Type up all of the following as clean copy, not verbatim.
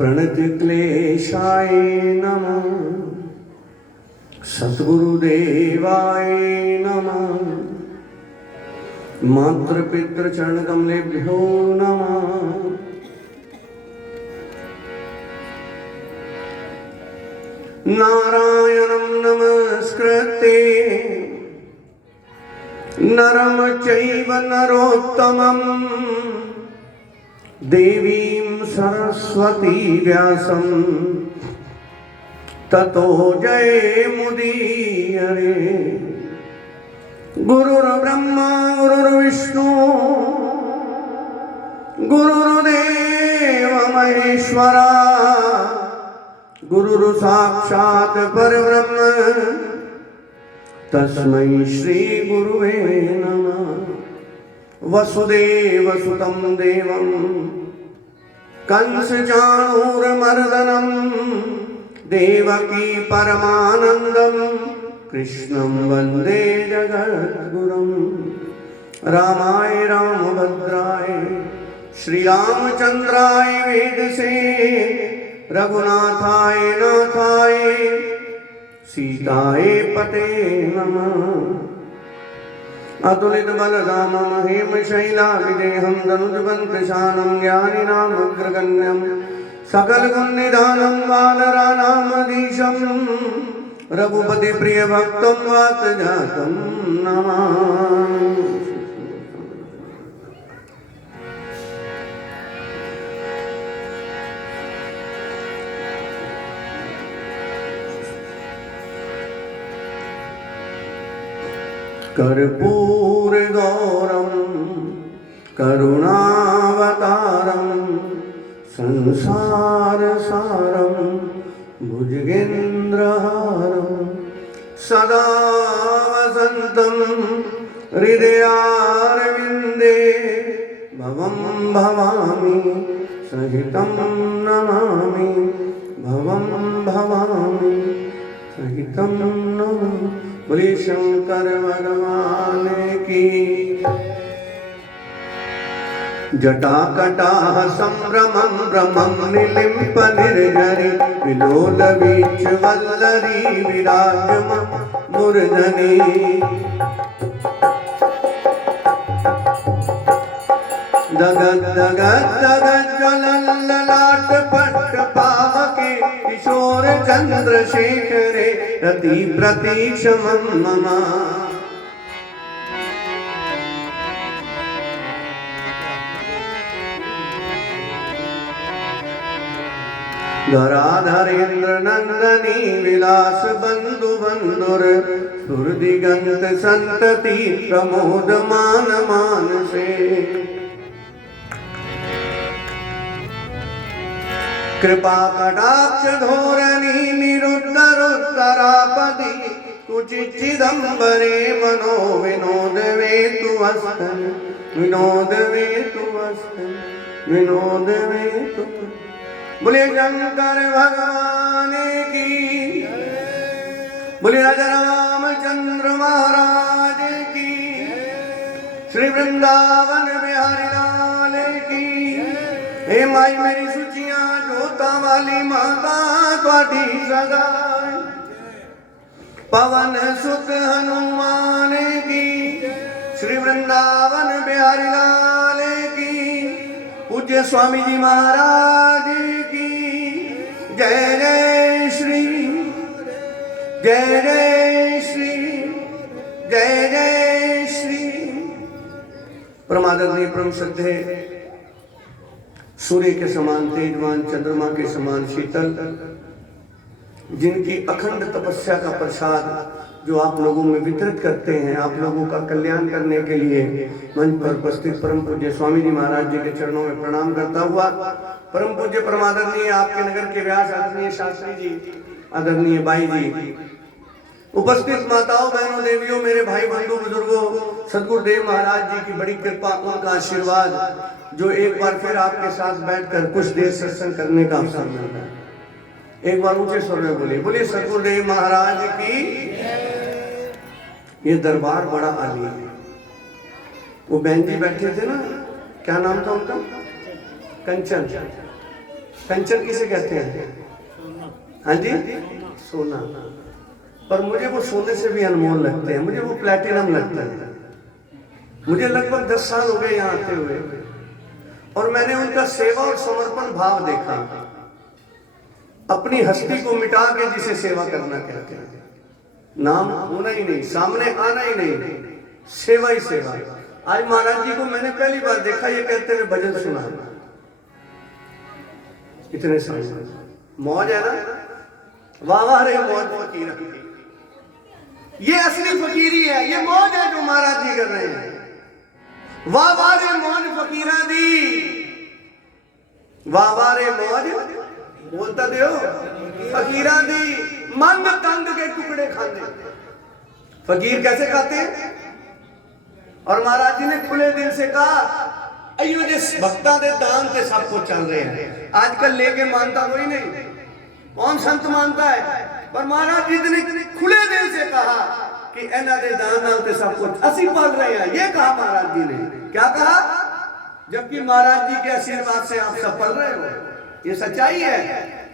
प्रणतक्लेशाय नमः, सद्गुरुदेवाय नमः, मातृपितृचरणकमलेभ्यो नमः। नारायणं नमस्कृत्य नरं चैव नरोत्तमं देवीं सरस्वती व्यासं ततो जयमुदीरये। गुरुर्ब्रह्मा गुरुर्विष्णु गुरुर्देव महेश्वरा, गुरुर्साक्षात् परब्रह्म तस्मै श्री गुरुवे नमः। वसुदेवसुतं देवं कंसचाणूरमर्दनं देवकी परमानन्दं कृष्णं वन्दे जगद्गुरुं। रामाय रामभद्राय श्रीरामचन्द्राय वेदसे, रघुनाथाय नाथाय सीताय पते नमः। अतुलित बलधामं हेमशैलाभिदेहं धनुजवन्त्रशानं ज्ञानिनामग्रगण्यं सकलगुणनिधानं वानराणामधीशं रघुपति प्रियभक्तं वातजातं नमामि। कर्पूरगौरं करुणावतारं संसारसारं भुजगेन्द्रहारं सदा वसन्तं हृदयारविन्दे भवं भवामि सहितं नमामि, भवं भवामि सहितं नमामि। बोलिए शंकर भगवान की। जटाकटाह संभ्रमं भ्रमं निलिम्प निर्झरि, विलोल वीच वल्लरी विराजम मूर्धनि। दगद दगद दगद ज्वलल ललाट पट पावके, किशोर चंद्रशेखरे रति प्रतीक्षमं मम। धराधरेन्द्र नंदनी विलास बंधु बंधुर, सुरदिगंत संतति प्रमोद मान मानसे। कृपा कटाक्ष धोरणी निरुद्धरुत्तरापदि, कुचिचिदंबरे मनो विनोद वेतु वस्तन, विनोद वेतु वस्तन, विनोद वेतु। बोलिए शंकर भगवान की। बोलिए राजा रामचंद्र महाराज की। श्री वृंदावन बिहारी लाल की। हे माई मेरी सुचियां जोता वाली माता त्वाडी सगाई, पवन सुत हनुमान की। श्री वृंदावन बिहारी लाल की। पूज्य स्वामी जी महाराज की जय जय श्री, जय जय श्री, जय जय श्री। परमादरणीय परम श्रद्धेय सूर्य के समान तेजवान, चंद्रमा के समान शीतल, जिनकी अखंड तपस्या का प्रसाद जो आप लोगों में वितरित करते हैं, आप लोगों का कल्याण करने के लिए मंच पर उपस्थित परम पूज्य स्वामी जी महाराज जी के चरणों में प्रणाम करता हुआ, परम पूज्य परमादरणीय आपके नगर के व्यास आदरणीय शास्त्री जी, आदरणीय बाई जी, उपस्थित माताओं बहनों देवियों, मेरे भाई बंधु बुजुर्गों, सदगुरुदेव महाराज जी की बड़ी कृपा, उनका आशीर्वाद जो एक बार फिर आपके साथ बैठकर कुछ देर सत्संग करने का अवसर मिलता है। एक बार ऊंचे स्वर में बोलिए, बोलिए सदगुरुदेव महाराज की। ये दरबार बड़ा आली है। वो बहन जी बैठे थे ना, क्या नाम था उनका? कंचन। कंचन किसे कहते हैं? हाँ जी, सोना। पर मुझे वो सोने से भी अनमोल लगते हैं, मुझे वो प्लैटिनम लगता है। मुझे लगभग 10 साल हो गए यहाँ आते हुए, और मैंने उनका सेवा और समर्पण भाव देखा। अपनी हस्ती को मिटा के जिसे सेवा करना कहते हैं, नाम होना ही नहीं, सामने आना ही नहीं, सेवा ही सेवा। आज महाराज जी को मैंने पहली बार देखा ये कहते हुए भजन सुना, इतने साल। मौज है ना, वाह वाह रे मौज फकीर। ये असली फकीरी है, ये मौज है जो महाराज जी कर रहे हैं। वाह वाह रे मौज फकीरा दी, वाह वाह रे मौज बोलता दियो फकीरा दी, मन तंग के टुकड़े खाते। फकीर कैसे खाते हैं? और महाराज जी ने खुले दिल से कहा, अयो जिस भक्ता दे दान से सब कुछ चल रहे हैं। आजकल लेके मानता कोई नहीं, कौन संत मानता है? पर महाराज जी ने खुले दिल से कहा कि एना दे दान नाल ते सब कुछ असी पाल रहे हैं। ये कहा महाराज जी ने। क्या कहा? जबकि महाराज जी के आशीर्वाद से आप सब पल रहे हो, ये सच्चाई है।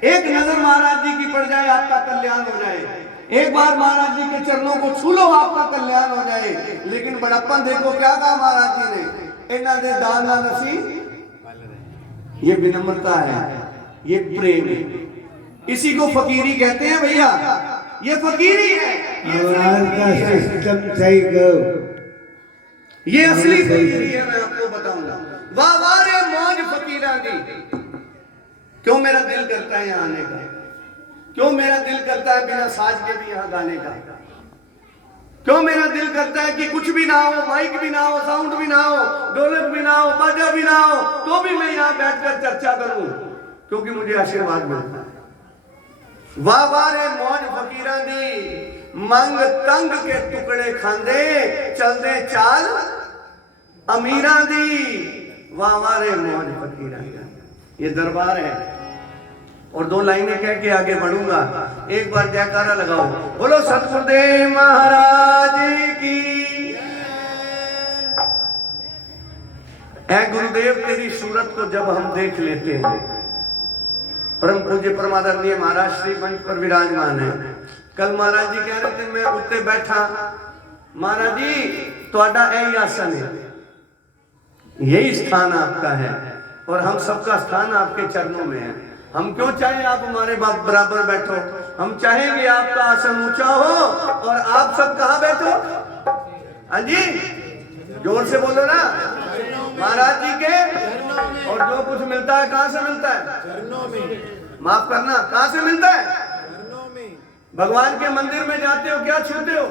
एक नजर महाराज जी की पड़ जाए, आपका कल्याण हो जाए। एक बार महाराज जी के चरणों को छू लो, आपका कल्याण हो जाए। लेकिन बड़प्पन देखो क्या कहा महाराज जी ने, इन्ना दे दान ना नसी। ये विनम्रता है, ये प्रेम है, इसी को फकीरी कहते हैं भैया। ये फकीरी है, ये सिस्टम सही करो, ये असली फकीरी है। मैं आपको बताऊंगा। वाह वाह रे मौज फकीरा दी। क्यों मेरा दिल करता है यहाँ आने का, क्यों मेरा दिल करता है बिना साज के भी यहाँ गाने का, क्यों मेरा दिल करता है कि कुछ भी ना हो, माइक भी ना हो, साउंड भी ना हो, ढोलक भी ना हो, बाजा भी ना हो, तो भी मैं यहाँ बैठकर चर्चा करूं, क्योंकि मुझे आशीर्वाद मिलता है। वाह वाह रे मौज फकीरा दी, मंग तंग के टुकड़े खांदे, चलदे चाल अमीरा दी। वाह वाह रे मौज फकीरा दी। ये दरबार है। और 2 लाइनें कह के आगे बढ़ूंगा। एक बार जयकारा लगाओ, बोलो सतगुरुदेव महाराज की। ऐ गुरुदेव तेरी सूरत को जब हम देख लेते हैं। परम पूज्य परमादरणीय महाराज श्री मंच पर विराजमान है। कल महाराज जी कह रहे थे, मैं उत्ते बैठा, महाराज जी तुहाडा यही आसन है, यही स्थान आपका है, और हम सबका स्थान आपके चरणों में है। हम क्यों चाहें आप हमारे बराबर बैठो, हम चाहेंगे आपका आसन ऊंचा हो और आप सब कहां बैठो? हाँ जी, जोर से बोलो ना। महाराज जी के, और जो कुछ मिलता है कहां से मिलता है? चरणों में। माफ करना, कहां से मिलता है? चरणों में। भगवान के मंदिर में जाते हो, क्या छूते हो?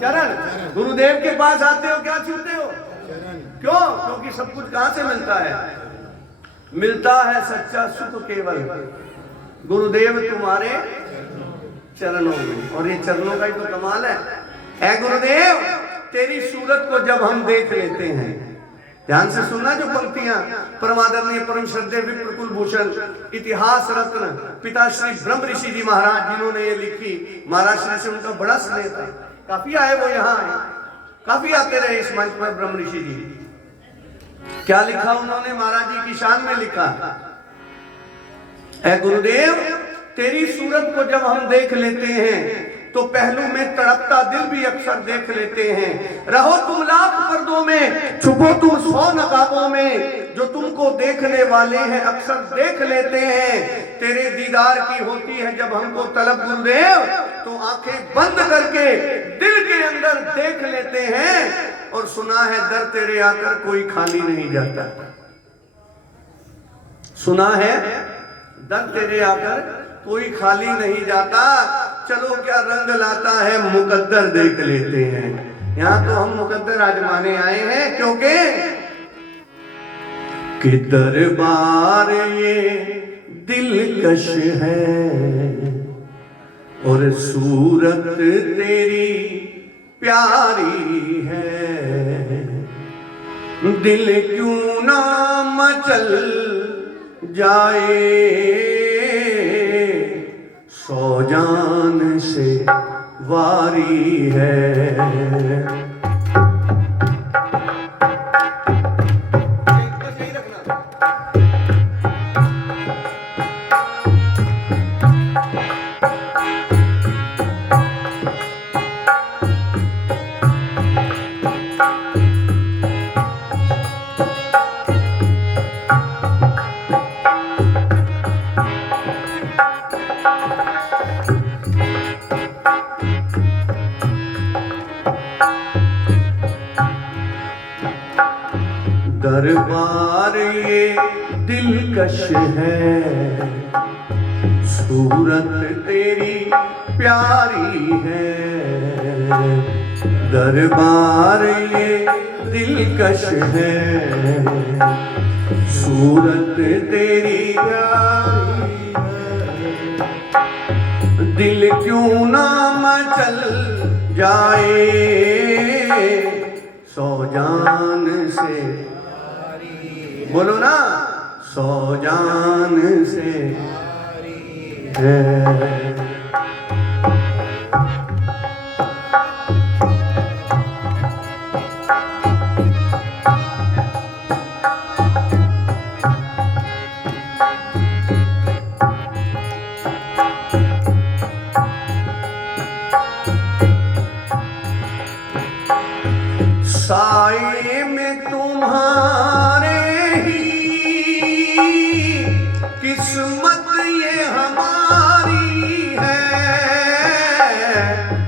चरण। गुरुदेव के पास आते हो, क्या छूते हो? चरण। क्यों? क्योंकि सब कुछ कहां से मिलता है? मिलता है सच्चा सुख केवल गुरुदेव तुम्हारे चरणों में। और ये चरणों का ही तो कमाल है। ऐ गुरुदेव तेरी सूरत को जब हम देख लेते हैं, ध्यान से सुनना जो पंक्तियां परमादरणीय परम श्रद्धेय विप्र कुलभूषण इतिहास रत्न पिता श्री ब्रह्म ऋषि जी महाराज जिन्होंने ये लिखी। महाराज श्री से उनका बड़ा स्नेह था, काफी आए वो यहाँ आए, काफी आते रहे इस मंच पर ब्रह्म ऋषि जी। क्या लिखा उन्होंने? महाराज जी की शान में लिखा, ऐ गुरुदेव तेरी सूरत को जब हम देख लेते हैं तो पहलू में तड़पता दिल भी अक्सर देख लेते हैं। रहो तुम लाख पर्दों में, छुपो तुम 100 नकाबों में, जो तुमको देखने वाले हैं अक्सर देख लेते हैं। तेरे दीदार की होती है जब हमको तलब गुरुदेव, तो आंखें बंद करके दिल के अंदर देख लेते हैं। और सुना है दर तेरे आकर कोई खाली नहीं जाता, सुना है दर तेरे आकर कोई खाली नहीं जाता। चलो क्या रंग लाता है मुकद्दर देख लेते हैं। यहाँ तो हम मुकद्दर आजमाने आए हैं, क्योंकि कि दरबार ये दिलकश है और सूरत तेरी प्यारी है। दिल क्यों ना मचल जाए, 100 जान से वारी है। दरबार ये दिलकश है, सूरत तेरी प्यारी है। दरबार ये दिलकश है, सूरत तेरी प्यारी है। दिल क्यों ना मचल जाए सौ जान से, बोलो ना, सौ जान से है। साए में तुम्हारे ही किस्मत ये हमारी है।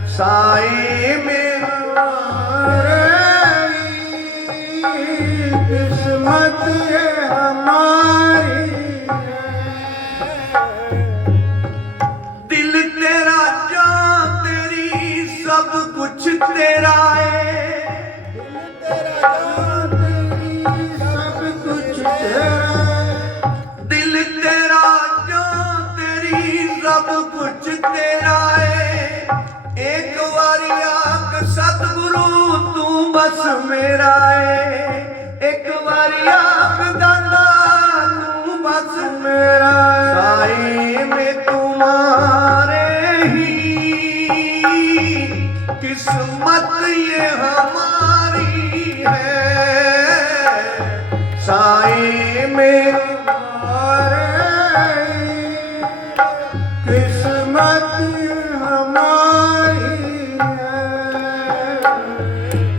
साए में हमारे किस्मत ये हमारी है। दिल तेरा जान तेरी सब कुछ तेरा है। दिल तेरा जान तेरी सब कुछ तेरा है। एक बारी आंख सतगुरु तू बस मेरा है। एक बारी आंख दादा तू बस मेरा है। साए में तुम्हारे ही किस्मत ये हमारी है। साए में किस्मत हमारी है।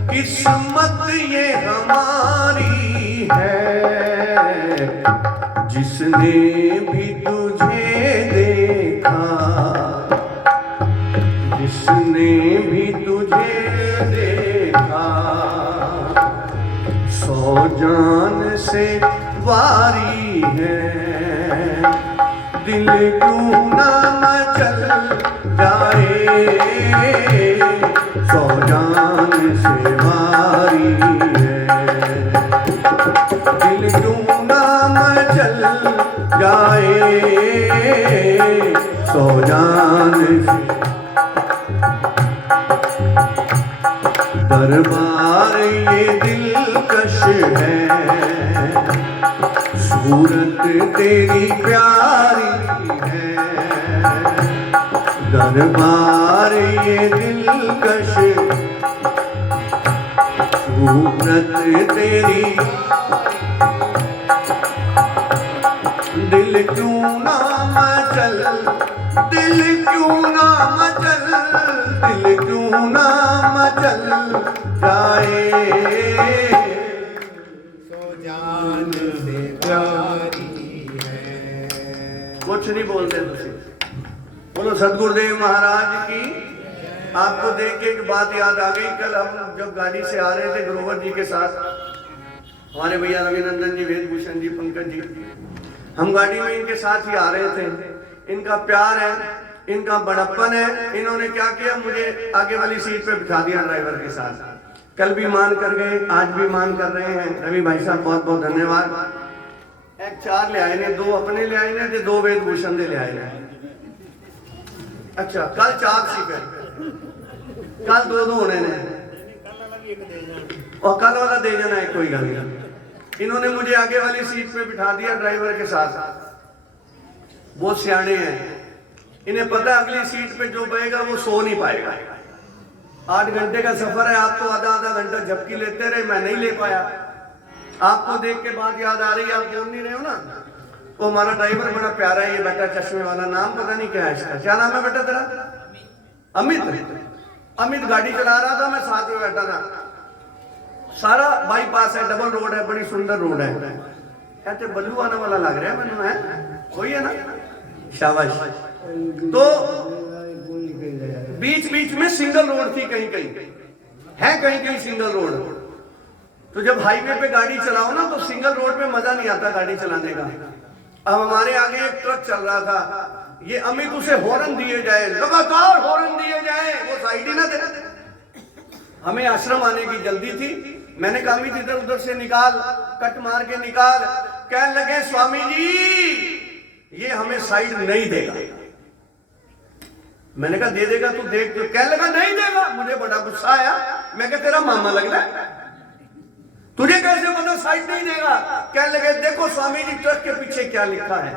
किस्मत ये हमारी है। जिसने भी तुझे देखा, जिसने भी तुझे देखा, सौ जान से वारी है। दिल क्यों ना मचल जाए सौ जान से वारी है। दिल क्यों ना मचल जाए सौ जान से। दरबार ये दिलकश है, सूरत तेरी प्यारी है। दरबार ये दिलकश, सूरत तेरी। दिल क्यों ना मचल, दिल क्यों ना मचल, दिल क्यों ना मचल जाए सौ जान से प्यारी है। कुछ नहीं बोलते तुझे। बोलो सतगुरुदेव महाराज की। आपको देख के एक बात याद आ गई। कल हम जब गाड़ी से आ रहे थे ग्रोवर जी के साथ, हमारे भैया रविनंदन जी, वेदभूषण जी, पंकज जी, हम गाड़ी में इनके साथ ही आ रहे थे। इनका प्यार है, इनका बड़प्पन है। इन्होंने क्या किया, मुझे आगे वाली सीट पे बिठा दिया ड्राइवर के साथ। कल भी मान कर गए, आज भी मान कर रहे हैं। रवि भाई साहब बहुत बहुत धन्यवाद। एक 4 ले आए ने, 2 अपने ले आए ने ते 2 वेदभूषण दे ले आए ने। अच्छा, कल 4 सीटें, कल 2 होने ने और कल वाला दे जाना है, कोई गल नहीं। इन्होंने मुझे आगे वाली सीट पे बिठा दिया ड्राइवर के साथ। बहुत सियाने हैं, इन्हें पता है अगली सीट पे जो बहेगा वो सो नहीं पाएगा। 8 घंटे का सफर है, आप तो आधा घंटा झपकी लेते रहे, मैं नहीं ले पाया। आपको देख के बात याद आ रही है, आप बोल नहीं रहे हो ना। वो हमारा ड्राइवर बड़ा प्यारा है, ये बेटा चश्मे वाला, नाम पता नहीं क्या है इसका। क्या नाम है बेटा तेरा? अमित। अमित गाड़ी चला रहा था, मैं साथ में बैठा था। सारा बाईपास है, डबल रोड है, बड़ी सुंदर रोड है। कहते बल्लू आने वाला लग रहा है मैंने, है वही है ना, शाबाश। तो बीच बीच में सिंगल रोड थी, कहीं कहीं है, कहीं कहीं सिंगल रोड। तो जब हाईवे पे गाड़ी चलाओ ना तो सिंगल रोड पे मजा नहीं आता गाड़ी चलाने का। अब हमारे आगे एक ट्रक चल रहा था, ये अमित उसे हॉर्न दिए जाए, लगातार हॉर्न दिए जाए, वो साइड ही ना दे। हमें आश्रम आने की जल्दी थी, मैंने कहा अमित इधर उधर से निकाल, कट मार के निकाल। कहने लगे स्वामी जी ये हमें साइड नहीं देगा। मैंने कहा दे देगा, तू देख। तो कहने लगा नहीं देगा। मुझे बड़ा गुस्सा आया, मैं कहा तेरा मामा लग रहा है, तुझे कैसे पता साइड नहीं देगा। कहने लगे देखो स्वामी जी ट्रक के पीछे क्या लिखा है।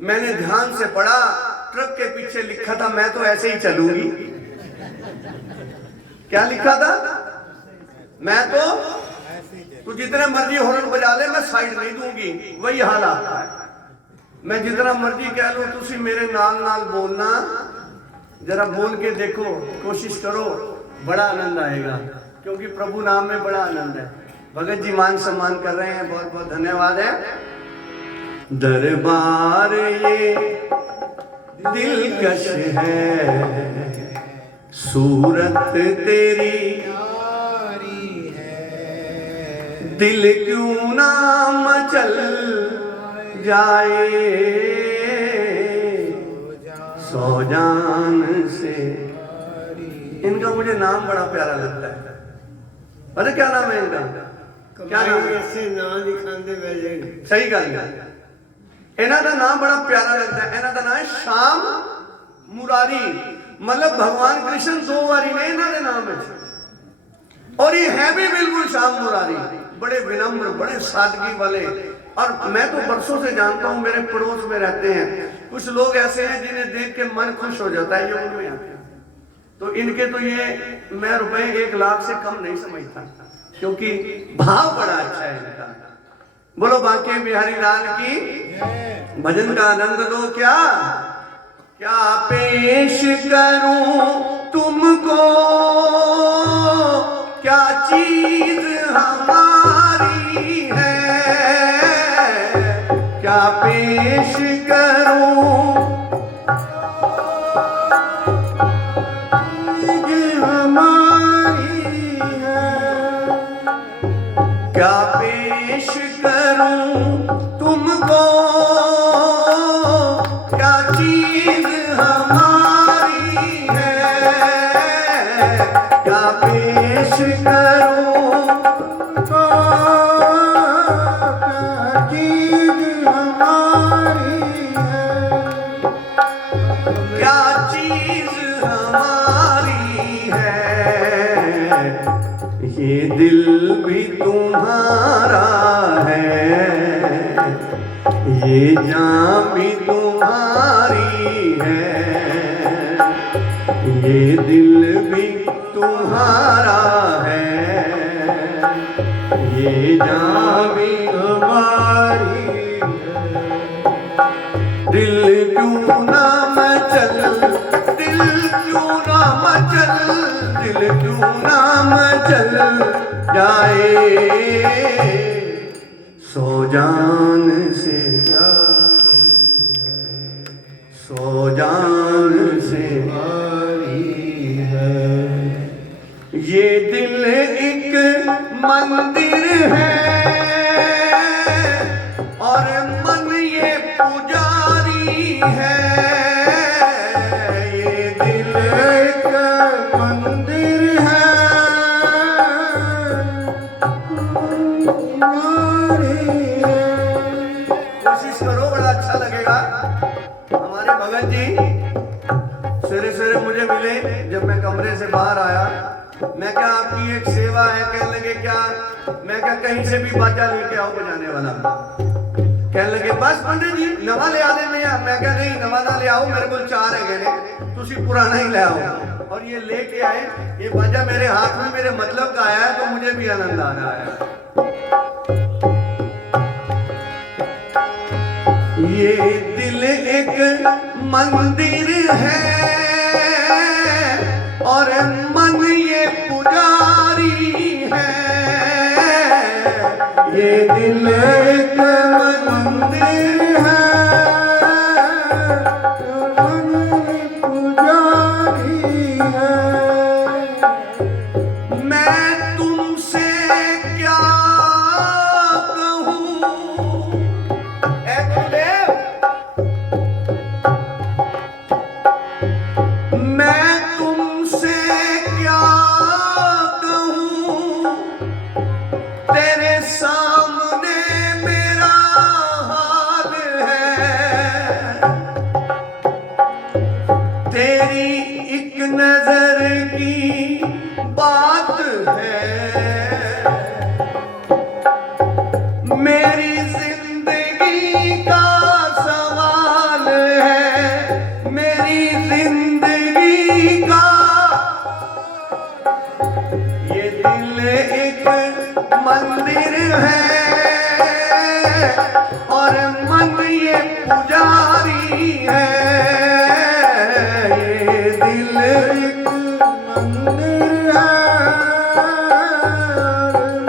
मैंने ध्यान से पढ़ा, ट्रक के पीछे लिखा था मैं तो ऐसे ही चलूंगी। क्या लिखा था? मैं तो, तू जितने मर्जी हॉर्न बजा ले मैं साइड नहीं दूंगी। वही हाल आता है, मैं जितना मर्जी कह लूं तुसी मेरे नाल नाल बोलना, जरा बोल के देखो, कोशिश करो, बड़ा आनंद आएगा, क्योंकि प्रभु नाम में बड़ा आनंद है। भगत जी मान सम्मान कर रहे हैं, बहुत बहुत धन्यवाद है। दरबार ये दिलकश है, सूरत तेरी यारी है, दिल क्यों ना मचल जाए सौ जान से। इनका मुझे नाम बड़ा प्यारा लगता है। अरे क्या नाम है इनका? क्या नाम है? नाम लिखांदे वेले सही गल है। इन्हां दा नाम बड़ा प्यारा लगता है। इन्हां दा नाम है श्याम मुरारी, मतलब भगवान कृष्ण दो बारी ने इन्हां दे नाम है। और ये है भी बिल्कुल श्याम मुरारी, बड़े विनम्र, बड़े सादगी वाले। और मैं तो बरसों से जानता हूं, मेरे पड़ोस में रहते हैं कुछ लोग ऐसे हैं जिन्हें देख के मन खुश हो जाता है, ये उनमें आते हैं। तो इनके तो ये मैं रुपए 1 लाख से कम नहीं समझता, क्योंकि भाव बड़ा अच्छा है इनका। बोलो बांके बिहारी लाल की, भजन का आनंद दो। क्या क्या पेश करूं तुमको, क्या चीज हमारी है, क्या पेश करूं क्या पेश करूं तुमको, क्या चीज हमारी है, क्या पेश करूं तुमको, क्या चीज हमारी है, क्या चीज हमारी है। ये दिल भी तुम्हारा है, ये जान भी तुम्हारी है, ये दिल भी तुम्हारा है, ये जान भी तुम्हारी है। दिल क्यों ना मचल, दिल क्यों ना मचल, दिल क्यों ना मचल जाए सौ जान से, सौ जान से मारी है। ये दिल एक मंदिर है और मन ये पुजारी है। ये दिल एक मंदिर है, कोशिश करो, बड़ा अच्छा लगेगा। हमारे भगत जी सवेरे सवेरे मुझे मिले, जब मैं कमरे से बाहर आया, मैं क्या आपकी एक सेवा है। कहने लगे क्या? मैं क्या कहीं से भी बाजा लेके आओ बजाने वाला। कहने लगे बस पंडित जी नवा ले आने में। मैं क्या नहीं, नवा ना ले आओ, मेरे को 4 है कहने, तुसी पुराना ही ले आओ। और ये लेके आए, ये बाजा मेरे हाथ में मेरे मतलब का आया है, तो मुझे भी आनंद आ रहा है। ये दिल एक मंदिर है और मन ये पुजारी है। ये दिल एक मंदिर है, मन पुजारी है। मैं तुमसे क्या एक मंदिर है और मन ये पुजारी है। ये दिल एक मंदिर है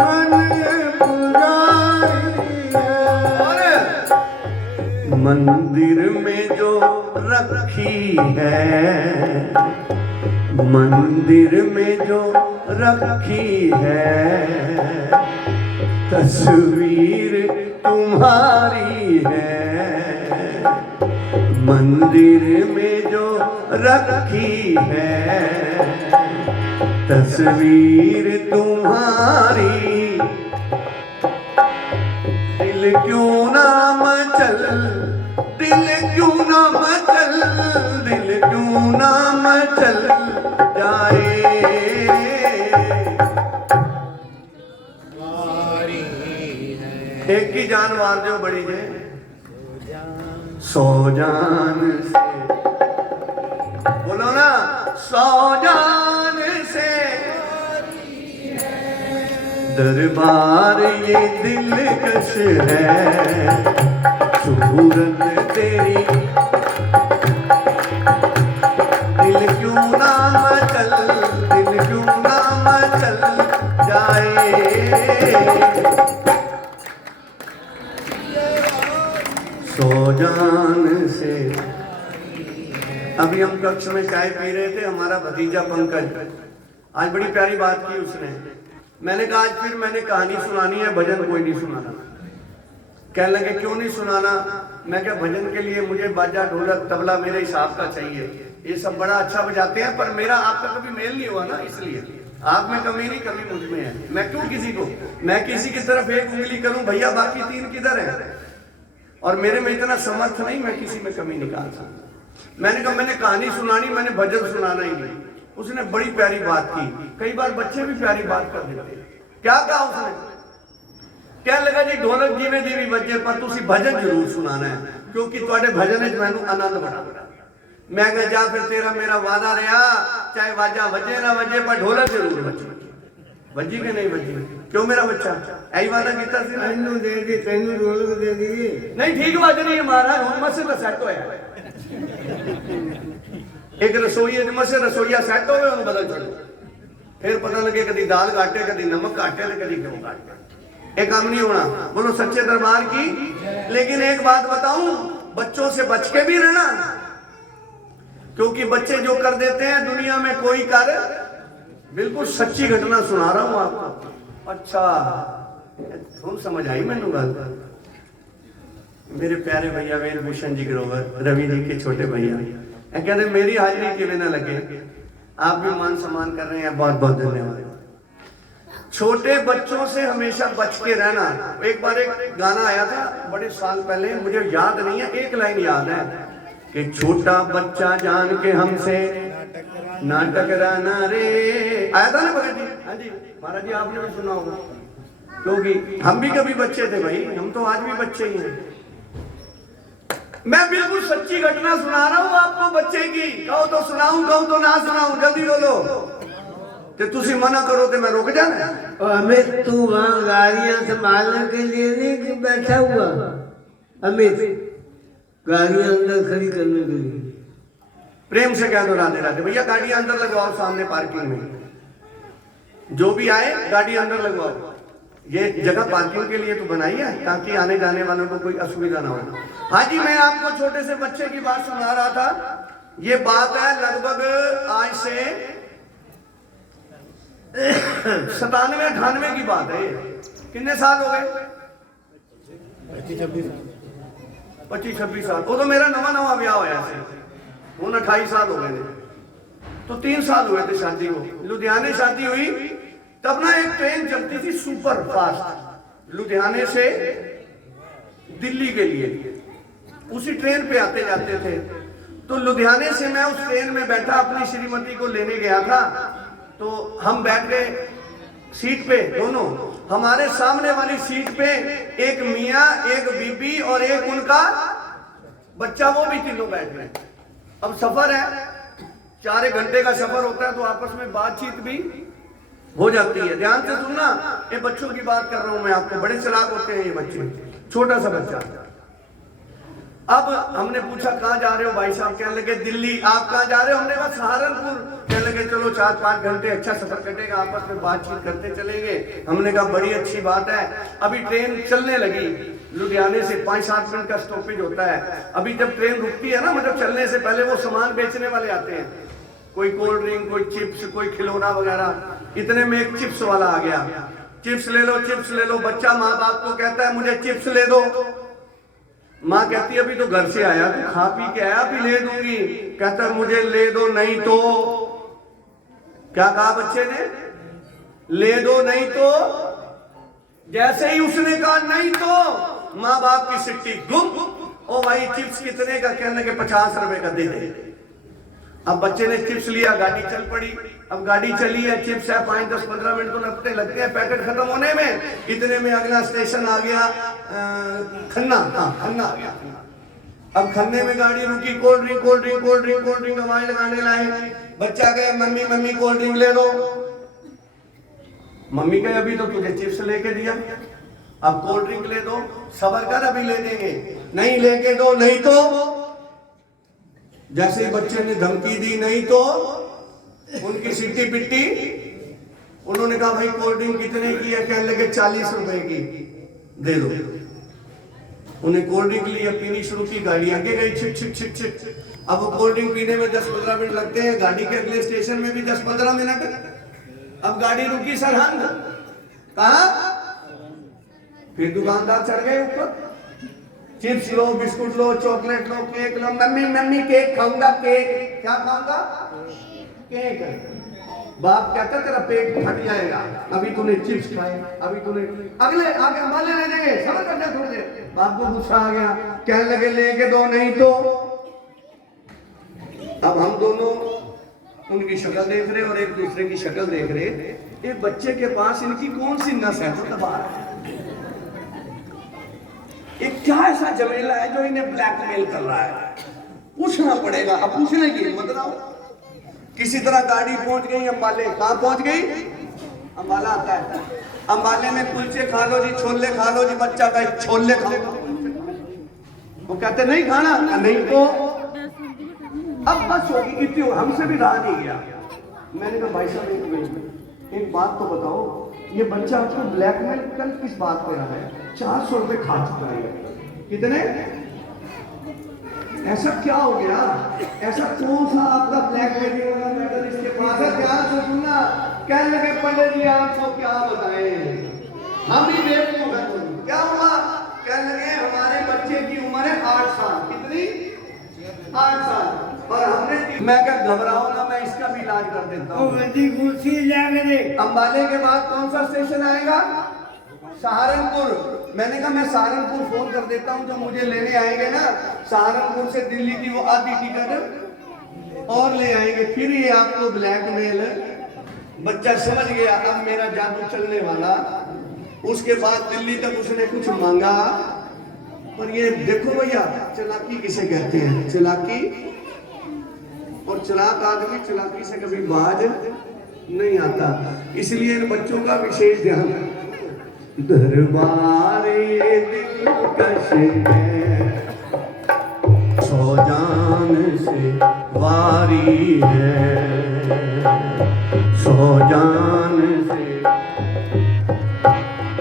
और मन ये पुजारी है। और मंदिर में जो रखी है, मंदिर में जो रखी है तस्वीर तुम्हारी है। मंदिर में जो रखी है तस्वीर तुम्हारी। दिल क्यों ना मचल, दिल क्यों ना मचल, दिल क्यों ना मचल जाए। एक ही जान वार जो बड़ी जे 100 जान से, बोलो ना 100 जान से दरबार ये दिलकश है। सूरत तेरी दिल क्यों ना मचल, दिल क्यों ना मचल जाए। 100 जान से। अभी हम कक्ष में चाय पी रहे थे, हमारा भतीजा पंकज आज बड़ी प्यारी बात की उसने। मैंने कहा आज फिर मैंने कहानी सुनानी है, भजन कोई नहीं सुनाना। कहने लगे क्यों नहीं सुनाना? मैं क्या भजन के लिए मुझे बाजा ढोलक तबला मेरे हिसाब का चाहिए। ये सब बड़ा अच्छा बजाते हैं पर मेरा आपका कभी मेल नहीं हुआ ना, इसलिए आप में कमी नहीं कमी मुझ में है। मैं क्यों किसी को, मैं किसी की तरफ एक उंगली करूं भैया बाकी 3 किधर है? और मेरे में इतना समर्थ नहीं मैं किसी में कमी निकाल सकता। मैंने कहा मैंने कहानी सुनानी, मैंने भजन सुनाना ही नहीं। उसने बड़ी प्यारी बात की। कई बार बच्चे भी प्यारी बात कर देते हैं। क्या कहा उसने? क्या लगा जी ढोलक जी ने भी बजे पर तुसी भजन जरूर सुनाना है क्योंकि तुम्हारे भजन च मैनू आनंद बड़ा। मैं कहा जा फिर तेरा मेरा वादा रहा, चाहे वाजा वजे ना वजे पर ढोलक जरूर बजे। बजी के नहीं बजी? क्यों मेरा बच्चा यही वादा किया सी? तेनू दे दी, तेनू ढोलक दे दी। नहीं ठीक बज रही है महाराज, हुण मसे तो सेट होया। एक रसोई मसे रसोईया सेट हो गए बदल चलो, फिर पता लगे कभी दाल काटे, कभी नमक काटे, कभी क्यों काटे। एक काम नहीं होना। बोलो सच्चे दरबार की। लेकिन एक बात बताऊं, बच्चों से बच के भी रहना, क्योंकि बच्चे जो कर देते हैं दुनिया में कोई कर। बिल्कुल सच्ची घटना सुना रहा हूं आपको। अच्छा तुम समझ आई मैनू गल? मेरे प्यारे भैया वेल भूषण जी ग्रोवर, रवि जी के छोटे भैया कहते मेरी हाजिरी किवें ना लगे, आप भी मान सम्मान कर रहे हैं, बहुत बहुत धन्यवाद। छोटे बच्चों से हमेशा बच के रहना। एक बार एक गाना आया था बड़े साल पहले, मुझे याद नहीं है, एक लाइन याद है कि छोटा बच्चा जान के हमसे ना टकराना रे। आया था ना भगत जी? हाँ जी महाराज जी, आपने भी सुना होगा क्योंकि हम भी कभी बच्चे थे भाई, हम तो आज भी बच्चे ही हैं। मैं बिल्कुल सच्ची घटना सुना रहा हूं आपको बच्चे की। कहो तो सुनाऊं, कहो तो ना सुनाऊं, जल्दी बोलो। तो तुसी मना करो तो मैं रुक जाना। और अमित तू वहाँ गाड़ियाँ संभालने के लिए नहीं बैठा हुआ? अमित गाड़ियाँ अंदर खड़ी करने के लिए प्रेम से कह दो राधे राधे। भैया गाड़ी अंदर लगवाओ सामने पार्किंग में, जो भी आए गाड़ी अंदर लगवाओ। ये जगह पार्किंग के लिए तो बनाई है ताकि आने जाने वालों को कोई असुविधा ना हो। हाँ जी, मैं आपको छोटे से बच्चे की बात सुना रहा था। ये बात है लगभग आज से 97-98 की बात है। कितने साल हो गए? 25-26 साल। वो तो मेरा नवा ब्याह होया से, 28 साल हो गए थे, तो 3 साल हुए थे शादी को। लुधियाने शादी हुई तब ना एक ट्रेन चलती थी सुपर फास्ट लुधियाने से दिल्ली के लिए। उसी ट्रेन पे आते जाते थे। तो लुधियाने से मैं उस ट्रेन में बैठा अपनी श्रीमती को लेने गया था। तो हम बैठ गए सीट पे दोनों। हमारे सामने वाली सीट पे एक मियाँ, एक बीबी और एक उनका बच्चा, वो भी तीनों बैठ गए। अब सफर है, 4 घंटे का सफर होता है, तो आपस में बातचीत भी हो जाती है। ध्यान से सुनना, ये बच्चों की बात कर रहा हूं मैं आपको, बड़े चालाक होते हैं ये बच्चे। छोटा सा बच्चा, अब हमने पूछा कहाँ जा रहे हो भाई साहब, कहने लगे दिल्ली। आप कहाँ जा रहे हो? हमने कहा सहारनपुर। कहने लगे चलो 4-5 घंटे अच्छा सफर कटेगा, आपस में बातचीत करते चलेंगे। हमने कहा बड़ी अच्छी बात है। अभी ट्रेन चलने लगी, लुधियाने से 5-7 मिनट का स्टॉपेज होता है। अभी जब ट्रेन रुकती है ना, मतलब चलने से पहले वो सामान बेचने वाले आते हैं, कोई कोल्ड ड्रिंक, कोई चिप्स, कोई खिलौना वगैरह। इतने में एक चिप्स वाला आ गया, चिप्स ले लो, चिप्स ले लो। बच्चा माँ बाप को कहता है मुझे चिप्स ले दो। माँ कहती है अभी तो घर से आया, तू खा पी के आया, अभी ले दूंगी। कहता है मुझे ले दो, नहीं तो। क्या कहा बच्चे ने? ले दो नहीं तो। जैसे ही उसने कहा नहीं तो, माँ बाप की सिट्टी गुम। ओ भाई चिप्स कितने का? कहने के 50 रुपए का दे दे। अब बच्चे ने चिप्स लिया, गाड़ी चल पड़ी। अब गाड़ी चली है, चिप्स है, 5-10-15 मिनट तो लगते हैं पैकेट खत्म होने में। इतने में अगला स्टेशन आ गया, खन्ना। हाँ, खन्ना आ गया। अब खन्ने में गाड़ी रुकी, cold drink cold drink cold drink cold drink आवाज लगाने लाए। बच्चा कहे मम्मी मम्मी कोल्ड ड्रिंक ले दो। मम्मी कहे अभी तो तुझे चिप्स लेके दिया, अब कोल्ड ड्रिंक ले दो, सबर कर अभी ले देंगे। नहीं लेके दो, नहीं तो। जैसे ही बच्चे ने धमकी दी नहीं तो, उनकी सिट्टी पिट्टी। उन्होंने कहा भाई कोल्ड ड्रिंक कितने की है? कहने लगे 40 रुपए की, दे दो। उन्हें कोल्ड ड्रिंक लिया, पीनी शुरू की, गाड़ी आगे गई, छिट छिट छिट छिट। अब वो कोल्ड ड्रिंक पीने में 10-15 मिनट लगते हैं, गाड़ी के अगले स्टेशन में भी 10-15 मिनट। अब गाड़ी रुकी सरहंद, कहा? फिर दुकानदार चढ़ गए ऊपर, चिप्स लो, बिस्कुट लो, चॉकलेट लो, केक लो। मम्मी मम्मी केक खाऊंगा, केक। क्या खाऊंगा? केक। बाप कहता तेरा पेट फट जाएगा, अभी तूने चिप्स खाए, अभी तूने अगले आगे अंबाले ले जाएंगे, समझ करना थोड़ी देर। बाप को गुस्सा आ गया, कहने लगे लेके दो, नहीं तो। अब हम दोनों उनकी शक्ल देख रहे और एक दूसरे की शक्ल देख रहे। एक बच्चे के पास इनकी कौन सी नस है जो दबा रहा है? एक क्या ऐसा जमेला है जो इन्हें ब्लैकमेल कर रहा है? पूछना पड़ेगा। अब पूछने की हिम्मत ना हो। किसी तरह गाड़ी पहुंच गई अंबाले। कहां पहुंच गई? अंबाला आता है। अंबाले में कुलचे खा लो जी, छोले खा लो जी। बच्चा का छोले खाओ, वो कहते नहीं खाना, नहीं तो। अब बस होगी इतनी, हमसे भी रहा नहीं गया। मैंने कहा भाई साहब एक बात तो बताओ, ये बच्चा आपको ब्लैकमेल कल किस बात पे रहा है? 400 रुपए खा चुका है। कितने? ऐसा क्या हो गया? ऐसा कौन सा आपका ब्लैकमेलिंग वाला मेथड इसके पास है? ध्यान से सुनना। कहने लगे पंडित जी आपको क्या बताएं, हम ही बेवकूफ हैं। क्या हुआ? कहने लगे हमारे बच्चे की उम्र है 8 साल। कितनी? 8 साल। और हमने, मैं क्या घबराओ ना, मैं इसका भी इलाज कर देता हूँ। अंबाले के बाद कौन सा स्टेशन आएगा? सहारनपुर। मैंने कहा मैं सहारनपुर फोन कर देता हूँ, जो मुझे लेने आएंगे ना सहारनपुर से दिल्ली की, वो आधी टिकट और ले आएंगे। फिर ये आपको ब्लैकमेल। बच्चा समझ गया अब मेरा जादू चलने वाला। उसके बाद दिल्ली तक उसने कुछ मांगा। और ये देखो भैया, चालाकी किसे कहते हैं? चालाकी। और चालाक आदमी चालाकी से कभी बाज नहीं आता। इसलिए इन बच्चों का विशेष ध्यान। दरबार ये दिलकश है, 100 जान से वारी है, 100 जान से।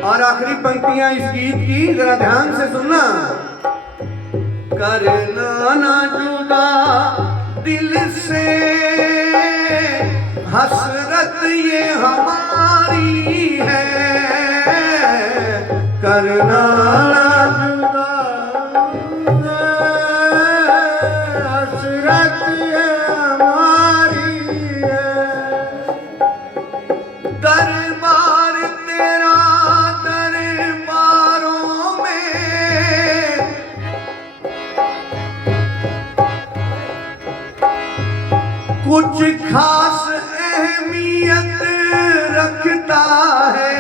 और आखिरी पंक्तियां इस गीत की जरा ध्यान से सुनना। करना ना जुदा दिल से हसरत ये हमारी है, करना जुदा हसरत ये हमारी है। दरबार तेरा दरबारों में कुछ खास अहमियत रखता है,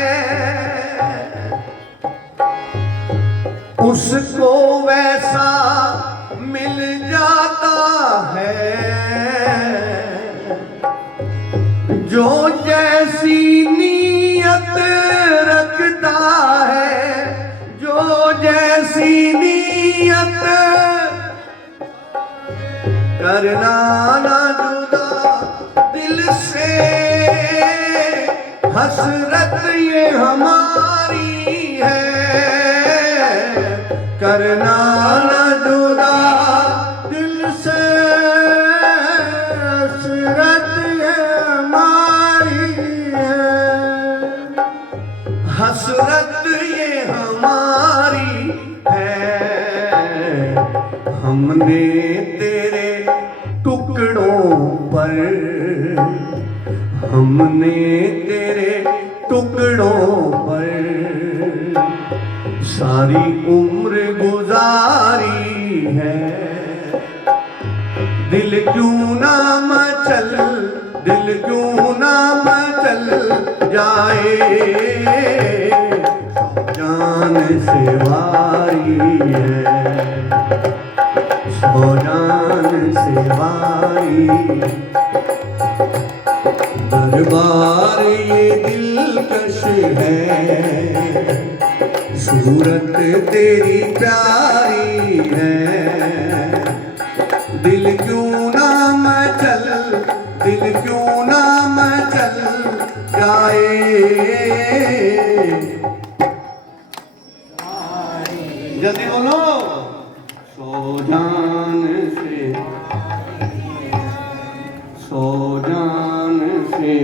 उसको वैसा मिल जाता है जो जैसी नी नियत करना ना जुदा दिल से, हसरत ये हमारी है, करना ना जुदा दिल से, हसरत ये हमारी है, हसरत ये हमारी है। हमने तेरे टुकड़ों पर, हमने तेरे टुकड़ों पर सारी उम्र गुजारी है। दिल क्यों ना मचल, दिल क्यों ना मचल जाए, जान से वारी है, सौ जान से वारी। दरबार ये दिलकश है, सूरत तेरी प्यारी है। दिल क्यों ना मचल, दिल क्यों ना मचल जाए, जल्दी बोलो, सौ जान से, सौ जान से।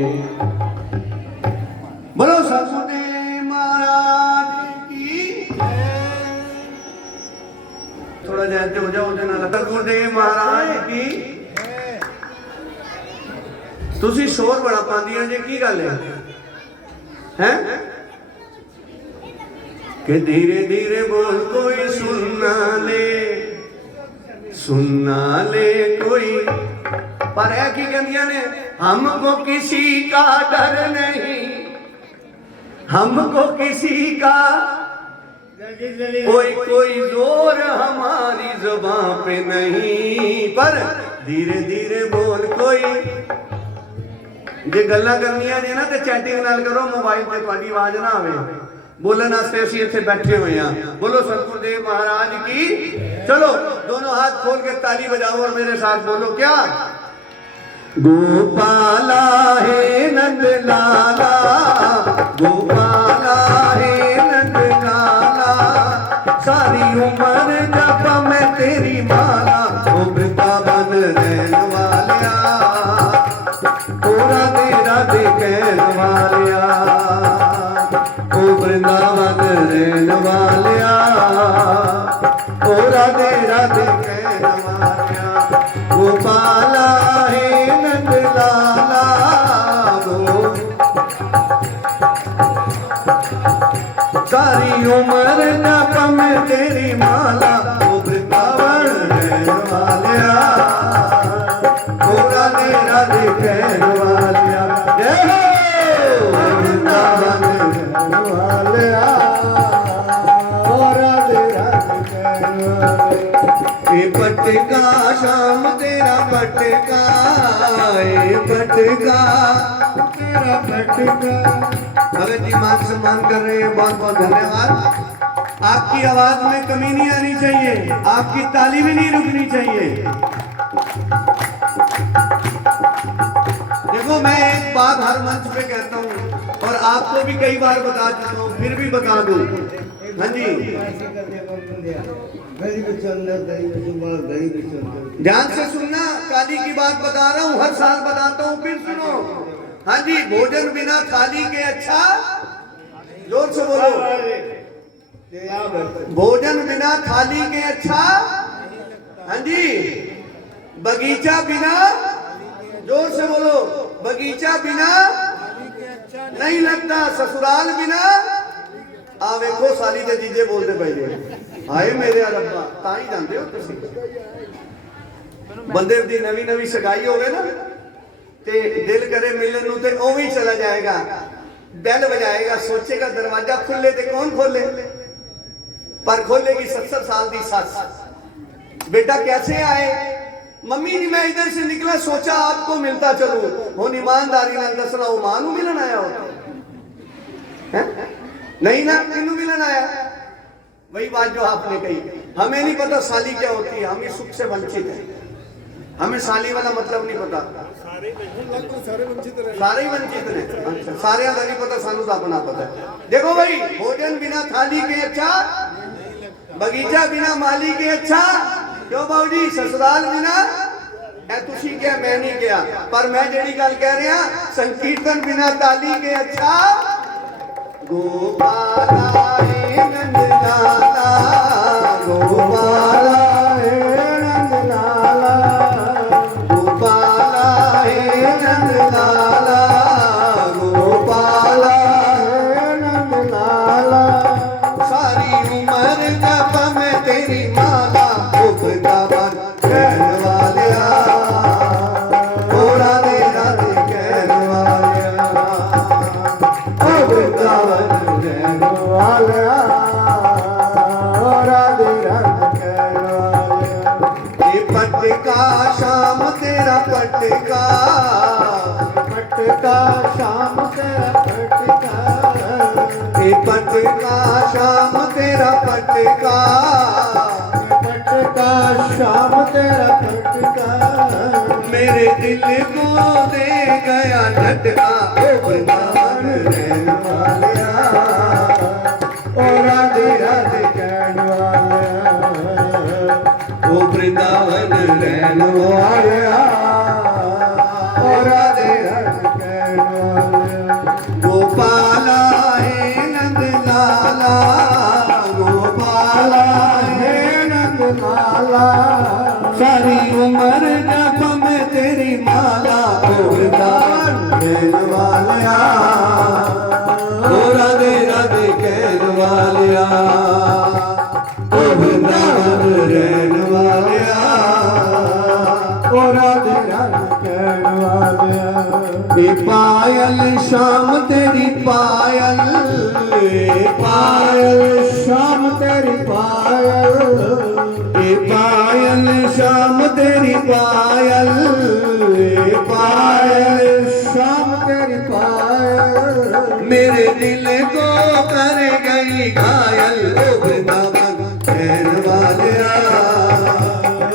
बोलो सतगुरुदेव महाराज की। थोड़ा जयंती हो जाओ जना लगा। सतगुरुदेव महाराज की। तुसी शोर बड़ा पांदियां जे की गल है कि धीरे धीरे बोल कोई सुनना ले, सुनना ले कोई। पर है की कहदियां ने, हमको किसी का डर नहीं, हमको किसी का कोई कोई जोर हमारी जुबान पे नहीं। पर धीरे धीरे बोल कोई। जे गल्लां करनियां ने ना ते चैटिंग नाल करो, मोबाइल ते तुहाडी आवाज ना आवे। बोलने वास्ते असीं इत्थे बैठे हुए हैं। बोलो सतगुरुदेव महाराज की। चलो दोनों हाथ खोल के ताली बजाओ और मेरे साथ बोलो क्या। गोपाला है नंद लाला, गोपाला है नंद लाला, सारी उम्र जप मैं तेरी माला। ओ वृंदावन रहन वालिया, पूरा तेरा दे कहन वालिया, ओ वृंदावन रहन वालिया, पूरा तेरा दे कहन वालिया। गोपाला है नंद लाला, सारी उम्र जप मैं तेरी माला। ओ वृंदावन रहन वालिया, पूरा तेरा दे कहन वालिया। जय हो वृंदावन रहन वालिया, पूरा तेरा दे कहन वालिया। ए पटका शाम तेरा पटका, ए पटका तेरा पटका। भगत जी मान सम्मान कर रहे हैं, बहुत बहुत धन्यवाद। आपकी आवाज में कमी नहीं आनी चाहिए, आपकी ताली भी नहीं रुकनी चाहिए। देखो मैं एक बात हर मंच पे कहता हूँ और आपको भी कई बार बता चुका हूँ, फिर भी बता दूं। हाँ जी ध्यान से सुनना, थाली की बात बता रहा हूँ, हर साल बताता हूँ, फिर सुनो। हाँ जी, भोजन बिना थाली के अच्छा, जोर से बोलो, भोजन बिना थाली के अच्छा। हाँ जी, बगीचा बिना, जोर से बोलो, बगीचा बिना नहीं लगता, ससुराल बिना। आ वेखो साली दे जीजे बोलते पहले, हाय मेरे रब्बा, ताई जानते हो तुसी। बंदे दी नवी नवी सगाई होवे ना ते दिल करे मिलन नू ते ओवे ही चला जाएगा, बैल बजाएगा, सोचेगा दरवाजा खुले ते कौन खोले, पर खोलेगी 70 साल दी सस। बेटा कैसे आए? मम्मी जी मैं इधर से निकला, सोचा आपको मिलता चलूं। हुन ईमानदारी नाल दसना, ओ मां नू मिलन आया हो? नहीं ना, किनू मिलन आया? वही बात जो आपने कही, हमें नहीं पता साली क्या होती है, हम इस सुख से वंचित हैं, हमें साली वाला मतलब नहीं पता, सारे ही वंचित हैं। अच्छा, सारे का नहीं पता, सानू तो अपना पता है। देखो भाई, भोजन बिना थाली के अच्छा, बगीचा बिना माली के अच्छा, क्यों बाबूजी, ससुराल बिना तुसी क्या मैं नहीं गया, पर मैं जेड़ी गल कह रहा, संकीर्तन बिना ताली के अच्छा। गोपाला हे नंदलाला, गोपाला हे नंदलाला, गोपाला हे नंदलाला, गोपाला हे नंदलाला। सारी उम्र जप में तेरी माला, वृंदावन कहने वालिया, ओ राधे राधे कहने वालिया, ओ वृंदावन कहने वालिया, ओ राधे राधे कहने वालिया। ये पटका शाम तेरा पटका, पटका शाम तेरा पटका, ये पटका शाम तेरा पटका, पटका शाम तेरा पटका, मेरे दिल को दे गया झटका, ओ वृंदावन रहने वालिया, ओ राधे राधे कहने वालिया, ओ वृंदावन रहने वालिया, ओ राधे राधे कहने वालिया। गोपाला हे नंदलाला, गोपाला हे नंदलाला, सारी उम्र जप में तेरी माला, ओ वृंदावन कहने वालिया, ओ राधे राधे कहने वालिया, ओ वृंदावन रहने वालिया, ओ राधे राधे कहने वालिया। ये पायल शाम तेरी पायल, पायल शाम तेरी पायल, ये पायल शाम तेरी पायल, पायल शाम तेरी पायल, मेरे दिल को कर गई घायल, ओ वृंदावन कहने वालिया,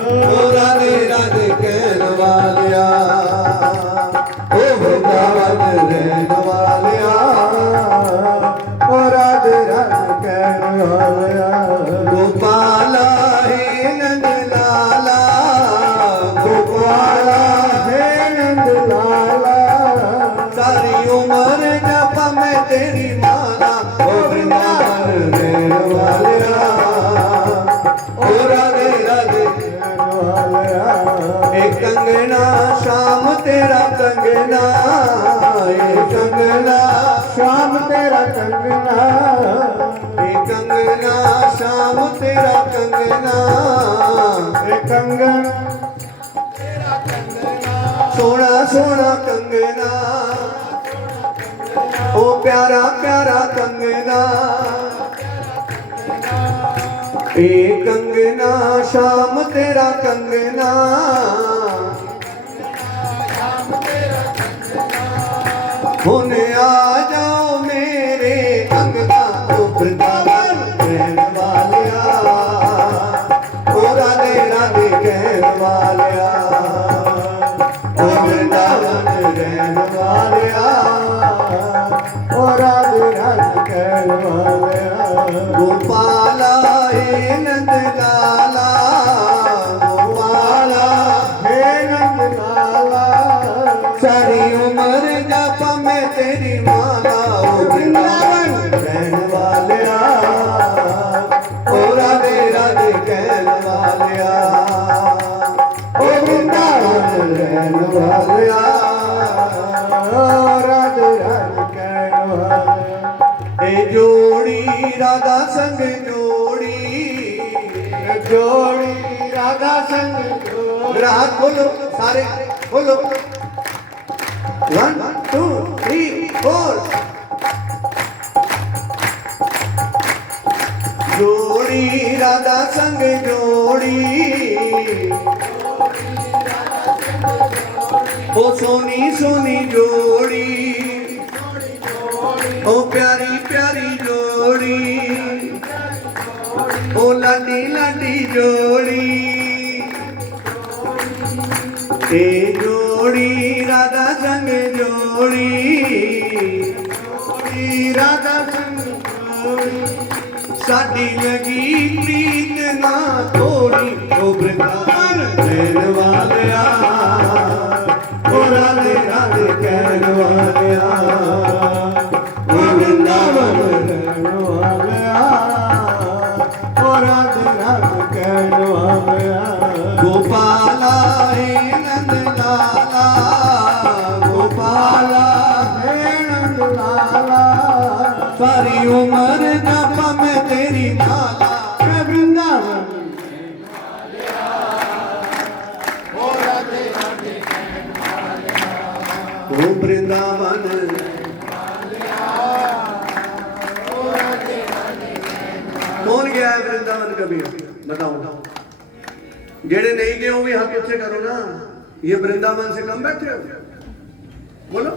ओ राधे राधे कहने वालिया, ओ वृंदावन रहने वालिया, ओ राधे राधे कहने वालिया। गोपाला हे नंदलाला, गोपाला हे नंदलाला, सारी उम्र जप में तेरी माला, ओ वृंदावन रहने वालिया, ओ राधे राधे कहने वालिया। एक कंगना शाम तेरा कंगना, एक कंगना शाम तेरा कंगना, एक कंगना शाम तेरा कंगना, एक कंगना सोना सोना कंगना, ओ प्यारा प्यारा कंगना, एक कंगना शाम तेरा कंगना, होने आ जाओ मेरे अंगना, ओ वृंदावन रहने वालिया, ओ राधे राधे कहने वालिया, ओ वृंदावन रहने वालिया, ओ राधे राधे कहने वालिया। गोपाला हे नंदलाला, गोपाला हे नंदलाला, सारी उम्र जप में तेरी माला, ओ वृंदावन रहने वालिया, ओ राधे राधे कहने वालिया, ओ वृंदावन रहने वालिया, ओ राधे राधे कहने वालिया। ए जोड़ी राधा संग जोड़ी, जोड़ी राधा संग जोड़ी, रात बोलो सारे बोलो, 1 2 3 4, जोड़ी राधा संग जोड़ी, ओ सोनी सोनी जोड़ी, ओ प्यारी प्यारी जोड़ी, ओ लाडी लाडी जोड़ी ए जोड़ी राधा संग जोड़ी राधा संग जोड़ी साडी लगी प्रीत ना थोड़ी ओ वृंदावन रहने वालिया ओ राधे राधे कहने वालिया ओ वृंदावन रहने वालिया ओ राधे राधे कहने वालिया गोपाला हे नंद लाला गोपाला हे नंद लाला सारी उम्र जपा में तेरी माला मैं वृंदावन ओ राधे राधे ओ वृंदावन कौन गया है वृंदावन कभी बताओ जेड़े नहीं गए हो भी हाथ पीछे करो ना ये वृंदावन से कम बैठे हो बोलो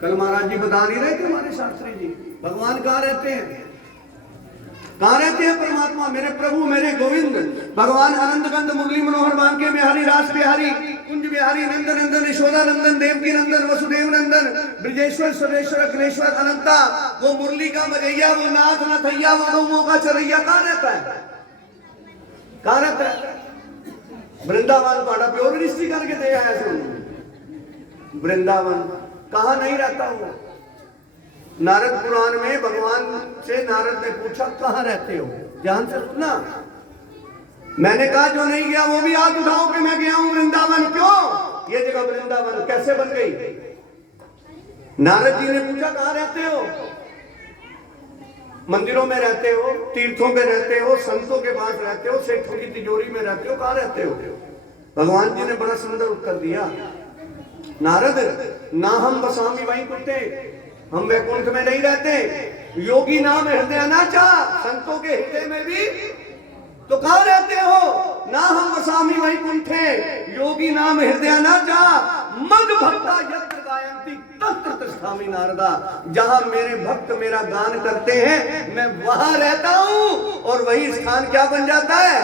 कल महाराज जी बता नहीं रहे थे हमारे शास्त्री जी भगवान कहाँ रहते हैं कहाँ रहते हैं परमात्मा मेरे प्रभु मेरे गोविंद भगवान अनंत कंद मुरली मनोहर बांके बिहारी रास बिहारी कुंज बिहारी नंदन नंदन यशोदा नंदन देवकी नंदन वसुदेव नंदन ब्रजेश्वर सुरेश्वर अखिलेश्वर अनंता वो मुरली का मजैया वो नाथ नथैया वो गौओं का चरैया कहाँ रहता है कहाँ रहता है वृंदावन पाड़ा प्योर दृष्टि करके दे आया सुन वृंदावन कहाँ नहीं रहता हूँ नारद पुराण में भगवान से नारद ने पूछा कहाँ रहते हो ध्यान से सुनना मैंने कहा जो नहीं गया वो भी हाथ उठाओ कि मैं गया हूं वृंदावन क्यों ये जगह वृंदावन कैसे बन गई नारद जी ने पूछा कहाँ रहते हो मंदिरों में रहते हो तीर्थों में रहते हो संतों के पास रहते हो सेठों की तिजोरी में रहते हो कहाँ रहते हो भगवान जी ने बड़ा सुंदर उत्तर दिया नारद ना हम बसामी वहीं कुत्ते हम वैकुंठ में नहीं रहते योगी नाम हृदय ना चाह संतों के हृदय में भी तो कहाँ रहते हो ना हम बसामी वहीं कुंठे योगी नाम हृदय ना चाह मद भक्ता यत्र गायंती तत्र तिष्ठामि नारदा जहां मेरे भक्त मेरा गान करते हैं मैं वहां रहता हूं और वही स्थान क्या बन जाता है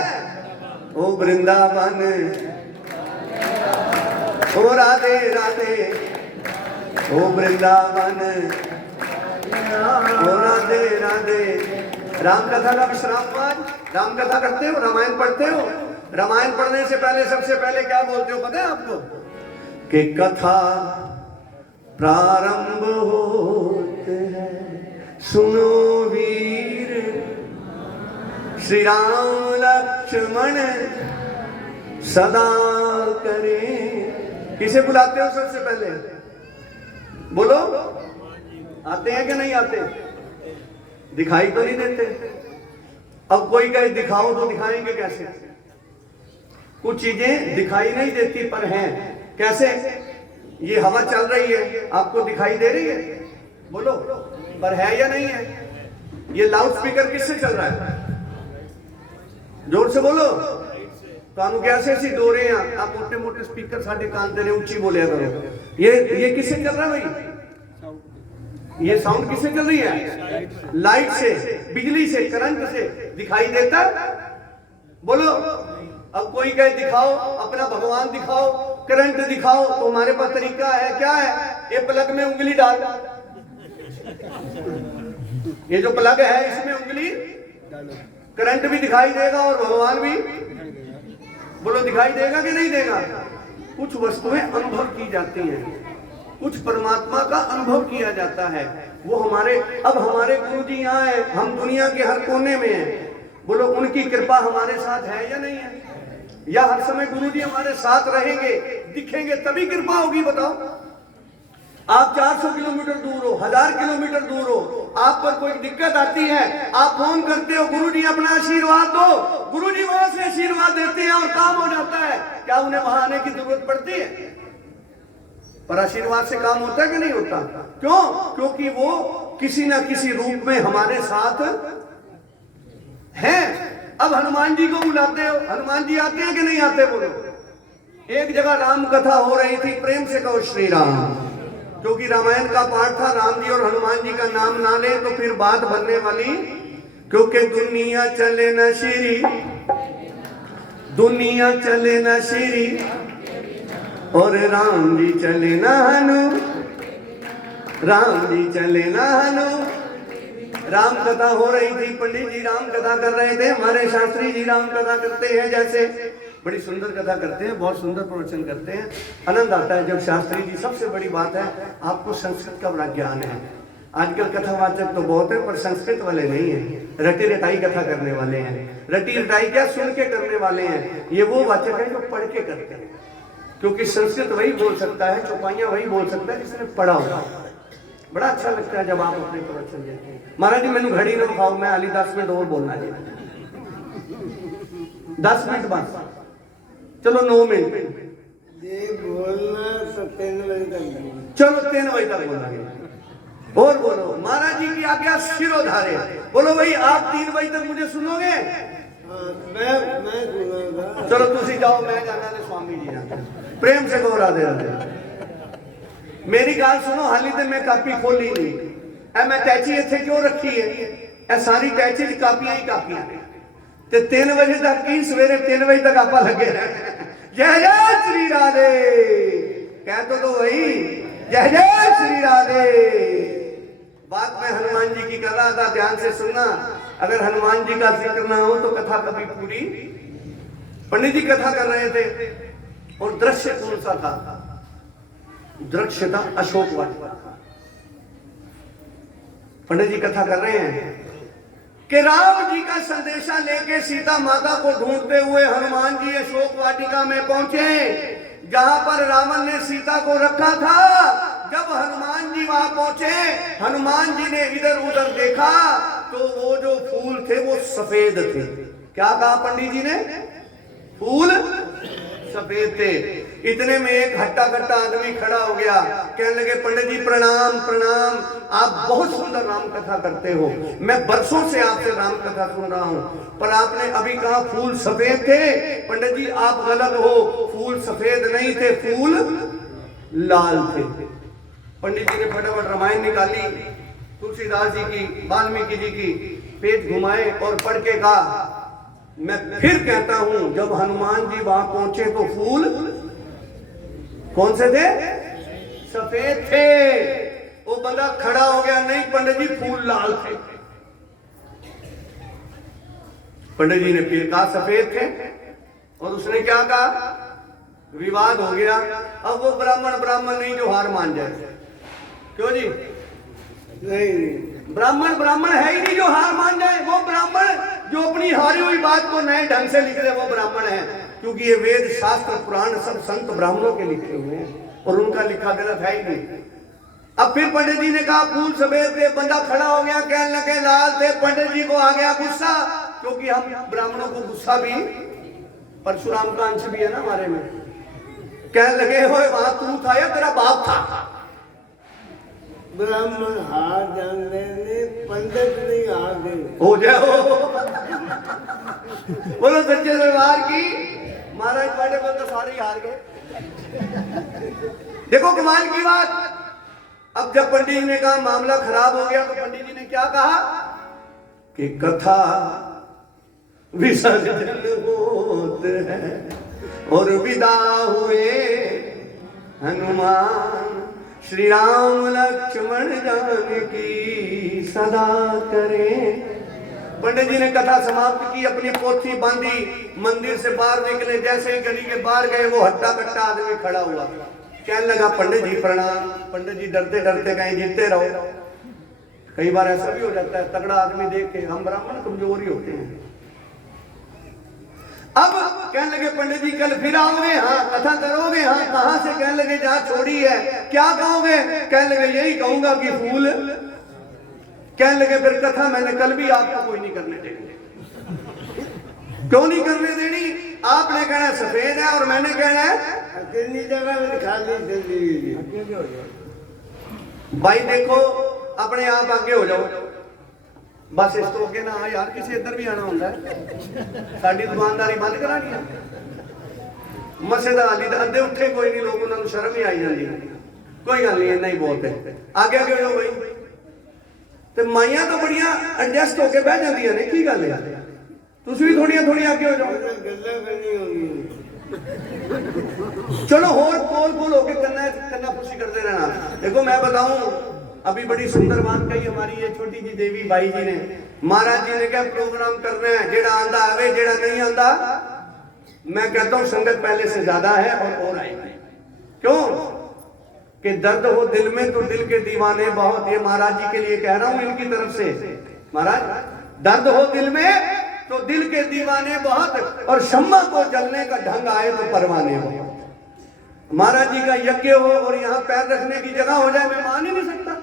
ओ वृंदावन ओ राधे राधे ओ वृंदावन ओ राधे राधे राम कथा का विश्राम राम कथा करते हो रामायण पढ़ते हो रामायण पढ़ने से पहले सबसे पहले क्या बोलते हो पता है आपको कि कथा प्रारंभ होते हैं सुनो वीर श्री राम लक्ष्मण सदा करें किसे बुलाते हो सबसे पहले बोलो आते हैं कि नहीं आते दिखाई तो नहीं देते अब कोई कहे दिखाओ तो दिखाएंगे कैसे कुछ चीजें दिखाई नहीं देती पर हैं कैसे ये हवा चल रही है आपको दिखाई दे रही है बोलो पर है या नहीं है ये लाउड स्पीकर किससे चल रहा है जोर से बोलो ਤੁਹਾਨੂੰ कैसे सी दो रहे हैं आप मोटे मोटे स्पीकर साढ़े कान दे रहे ऊंची बोलिया करो ये किससे चल रहा है भाई ये साउंड किससे चल रही है लाइट से बिजली से करंट से दिखाई देता बोलो अब कोई कहे दिखाओ अपना भगवान दिखाओ करंट दिखाओ तो हमारे पास तरीका है क्या है ये प्लग में उंगली डाल ये जो प्लग है इसमें उंगली करंट भी दिखाई देगा और भगवान भी बोलो दिखाई देगा कि नहीं देगा कुछ वस्तुएं अनुभव की जाती हैं कुछ परमात्मा का अनुभव किया जाता है वो हमारे अब हमारे गुरु जी यहाँ है हम दुनिया के हर कोने में हैं बोलो उनकी कृपा हमारे साथ है या नहीं है या हर समय गुरु जी हमारे साथ रहेंगे दिखेंगे तभी कृपा होगी बताओ आप 400 किलोमीटर दूर हो 1000 किलोमीटर दूर हो आप पर कोई दिक्कत आती है आप फोन करते हो गुरु जी अपना आशीर्वाद दो गुरु जी वहां से आशीर्वाद देते हैं और काम हो जाता है क्या उन्हें वहां आने की जरूरत पड़ती है पर आशीर्वाद से काम होता है कि नहीं होता क्यों क्योंकि वो किसी ना किसी रूप में हमारे साथ हैं अब हनुमान जी को बुलाते हो हनुमान जी आते हैं कि नहीं आते बोलो एक जगह राम कथा हो रही थी प्रेम से कहो श्री राम क्योंकि रामायण का पाठ था राम जी और हनुमान जी का नाम ना ले तो फिर बात बनने वाली क्योंकि दुनिया चले न श्री, दुनिया चले न श्री, और राम जी चले न हनु, राम जी चले न हनु। राम कथा हो रही थी, पंडित जी राम कथा कर रहे थे, हमारे शास्त्री जी राम कथा करते हैं, जैसे बड़ी सुंदर कथा करते हैं, बहुत सुंदर प्रवचन करते हैं। आनंद आता है जब शास्त्री जी, सबसे बड़ी बात है आपको संस्कृत का बड़ा ज्ञान है। आजकल कथावाचक तो बहुत है पर संस्कृत वाले नहीं है, रटी रटाई कथा करने वाले हैं। रटी रटाई क्या, सुन के करने वाले हैं। ये वो वाचक है जो पढ़ के करते हैं, क्योंकि संस्कृत वही बोल सकता है, चौपाइयां वही बोल सकता है जिसने पढ़ा होगा। बड़ा अच्छा लगता है जब आप अपने प्रवचन देते हैं। महाराज जी मैंने घड़ी न खाओ, मैं अली 10 मिनट और बोलना जी, 10 मिनट बस, चलो 9 मिनट ये बोलना तो 3 बजे तक, चलो 3 बजे तक बोलेंगे। और बोलो महाराज जी की आज्ञा शिरोधार्य। बोलो भाई आप 3 बजे तक मुझे सुनोगे? मैं सुनूंगा। चलो तुसी जाओ, मैं जाना ने स्वामी जी जाना। प्रेम से कहो राधे राधे। मेरी गाल सुनो, हाली तो मैं कापी खोली नहीं, ऐ मैं टैची इत्थे क्यों रखी है? ऐ सारी टैची च कापियां ही कापियां ने, ते 3 बजे तक की सवेरे 3 बजे तक आपा लगे रहना। जय जय श्री राधे कह तो वही, जय जय श्री राधे। बात मैं हनुमान जी की कर रहा था, ध्यान से सुनना। अगर हनुमान जी का जिक्र ना हो तो कथा कभी पूरी। पंडित जी कथा कर रहे थे और दृश्य कौन सा था? दृश्य था अशोक वाटिका। पंडित जी कथा कर रहे हैं कि राम जी का संदेशा लेके सीता माता को ढूंढते हुए हनुमान जी अशोक वाटिका में पहुंचे, जहां पर रावण ने सीता को रखा था। जब हनुमान जी वहां पहुंचे, हनुमान जी ने इधर उधर देखा तो वो जो फूल थे वो सफेद थे। क्या कहा पंडित जी ने? फूल सफेद थे। इतने में एक हट्टा कट्टा आदमी खड़ा हो गया, कहने लगे पंडित जी प्रणाम प्रणाम, आप बहुत सुंदर राम कथा करते हो, मैं बरसों से आपसे राम कथा सुन रहा हूं, पर आपने अभी कहा फूल सफेद थे। पंडित जी आप गलत हो, फूल सफेद नहीं थे, फूल लाल थे। पंडित जी ने फटाफट रामायण निकाली, तुलसीदास जी की, वाल्मीकि जी की, पेज घुमाए और पढ़ के कहा, मैं फिर कहता हूं जब हनुमान जी वहां पहुंचे तो फूल कौन से थे? सफेद थे। वो बंदा खड़ा हो गया, नहीं पंडित जी फूल लाल थे। पंडित जी ने फिर कहा सफेद थे, और उसने क्या कहा? विवाद हो गया। अब वो ब्राह्मण ब्राह्मण नहीं जो हार मान जाए। क्यों जी? नहीं, ब्राह्मण है ही नहीं जो हार मान जाए। वो ब्राह्मण जो अपनी हारी हुई बात को नए ढंग से लिख रहे, वो ब्राह्मण है। क्योंकि ये वेद शास्त्र पुराण सब संत ब्राह्मणों के लिखे हुए हैं और उनका लिखा गलत है ही नहीं। अब फिर पंडित जी ने कहा फूल सफेद थे। बंदा खड़ा हो गया, कहने लगे लाल थे। पंडित जी को आ गया गुस्सा, क्योंकि हम ब्राह्मणों को गुस्सा भी, परशुराम का अंश भी है ना हमारे में। कहने लगे हो वहां तू था या तेरा बाप था? ब्राह्मण हार जानने ने पंडित नहीं हार गए। हो जाओ बोलो सच्चे दरबार की। महाराज पाटे बोल तो सारे ही हार गए। देखो कमाल की बात। अब जब पंडित जी ने कहा मामला खराब हो गया, तो पंडित जी ने क्या कहा कि कथा विसर्जन होते हैं और विदा हुए हनुमान, श्री राम लक्ष्मण जानकी सदा करें। पंडित जी ने कथा समाप्त की, अपनी पोथी बांधी, मंदिर से बाहर निकले। जैसे ही गली के बाहर गए, वो हट्टा कट्टा आदमी खड़ा हुआ, कहने लगा पंडित जी प्रणाम। पंडित जी डरते डरते कहीं जीतते रहो। कई बार ऐसा भी हो जाता है, तगड़ा आदमी देख के हम ब्राह्मण कमजोर ही होते हैं। अब कहने लगे पंडित जी कल फिर आओगे? हाँ। कथा करोगे? हाँ। कहां से? कहने लगे जहां छोड़ी है। क्या कहोगे? कहने लगे यही कहूंगा कि फूल। कहने लगे फिर कथा मैंने कल भी आपको कोई नहीं करने देनी। क्यों नहीं करने देनी? आपने कहना सफेद है और मैंने कहना है अकेली जगह में खाली। भाई देखो अपने आप आगे हो जाओ, बस इस तो अगे ना आ यार, किसी इधर भी आना होता है। साड़ी दुकानदारी बंद करानी है। मसजिद हाली तो अद्धे उठे कोई नहीं, लोग उन्होंने शर्म ही आई जाती। कोई गल नहीं, इन्ना ही बहुत है। आगे आगे हो जाओ भाई। ਤੇ ਮਾਈਆਂ ਤਾਂ ਬੜੀਆਂ ਐਡਜਸਟ ਹੋ ਕੇ ਬਹਿ ਜਾਂਦੀਆਂ ਨੇ, ਕੀ ਗੱਲ ਹੈ? ਤੁਸੀਂ ਵੀ ਥੋੜੀਆਂ ਥੋੜੀਆਂ ਅੱਗੇ ਹੋ ਜਾਓ। ਗੱਲਾਂ ਕਰਨੀ ਹੋਗੀ। चलो और बोल बोल होके करना खुशी करते रहना। देखो मैं बताऊं, अभी बड़ी सुंदर बात कही हमारी ये छोटी जी देवी बाई जी ने। महाराज जी ने क्या प्रोग्राम करना है, जेड़ा आंदा आवे, जेड़ा नहीं आंदा मैं कहता हूं संगत पहले से ज्यादा है और आएगी। क्यों कि दर्द हो दिल में तो दिल के दीवाने बहुत। ये महाराज जी के लिए कह रहा हूं इनकी तरफ से। महाराज दर्द हो दिल में तो दिल के दीवाने बहुत, और शम्मा को जलने का ढंग आए तो परवाने हो। महाराज जी का यज्ञ हो और यहाँ पैर रखने की जगह हो जाए, मैं मान ही नहीं सकता।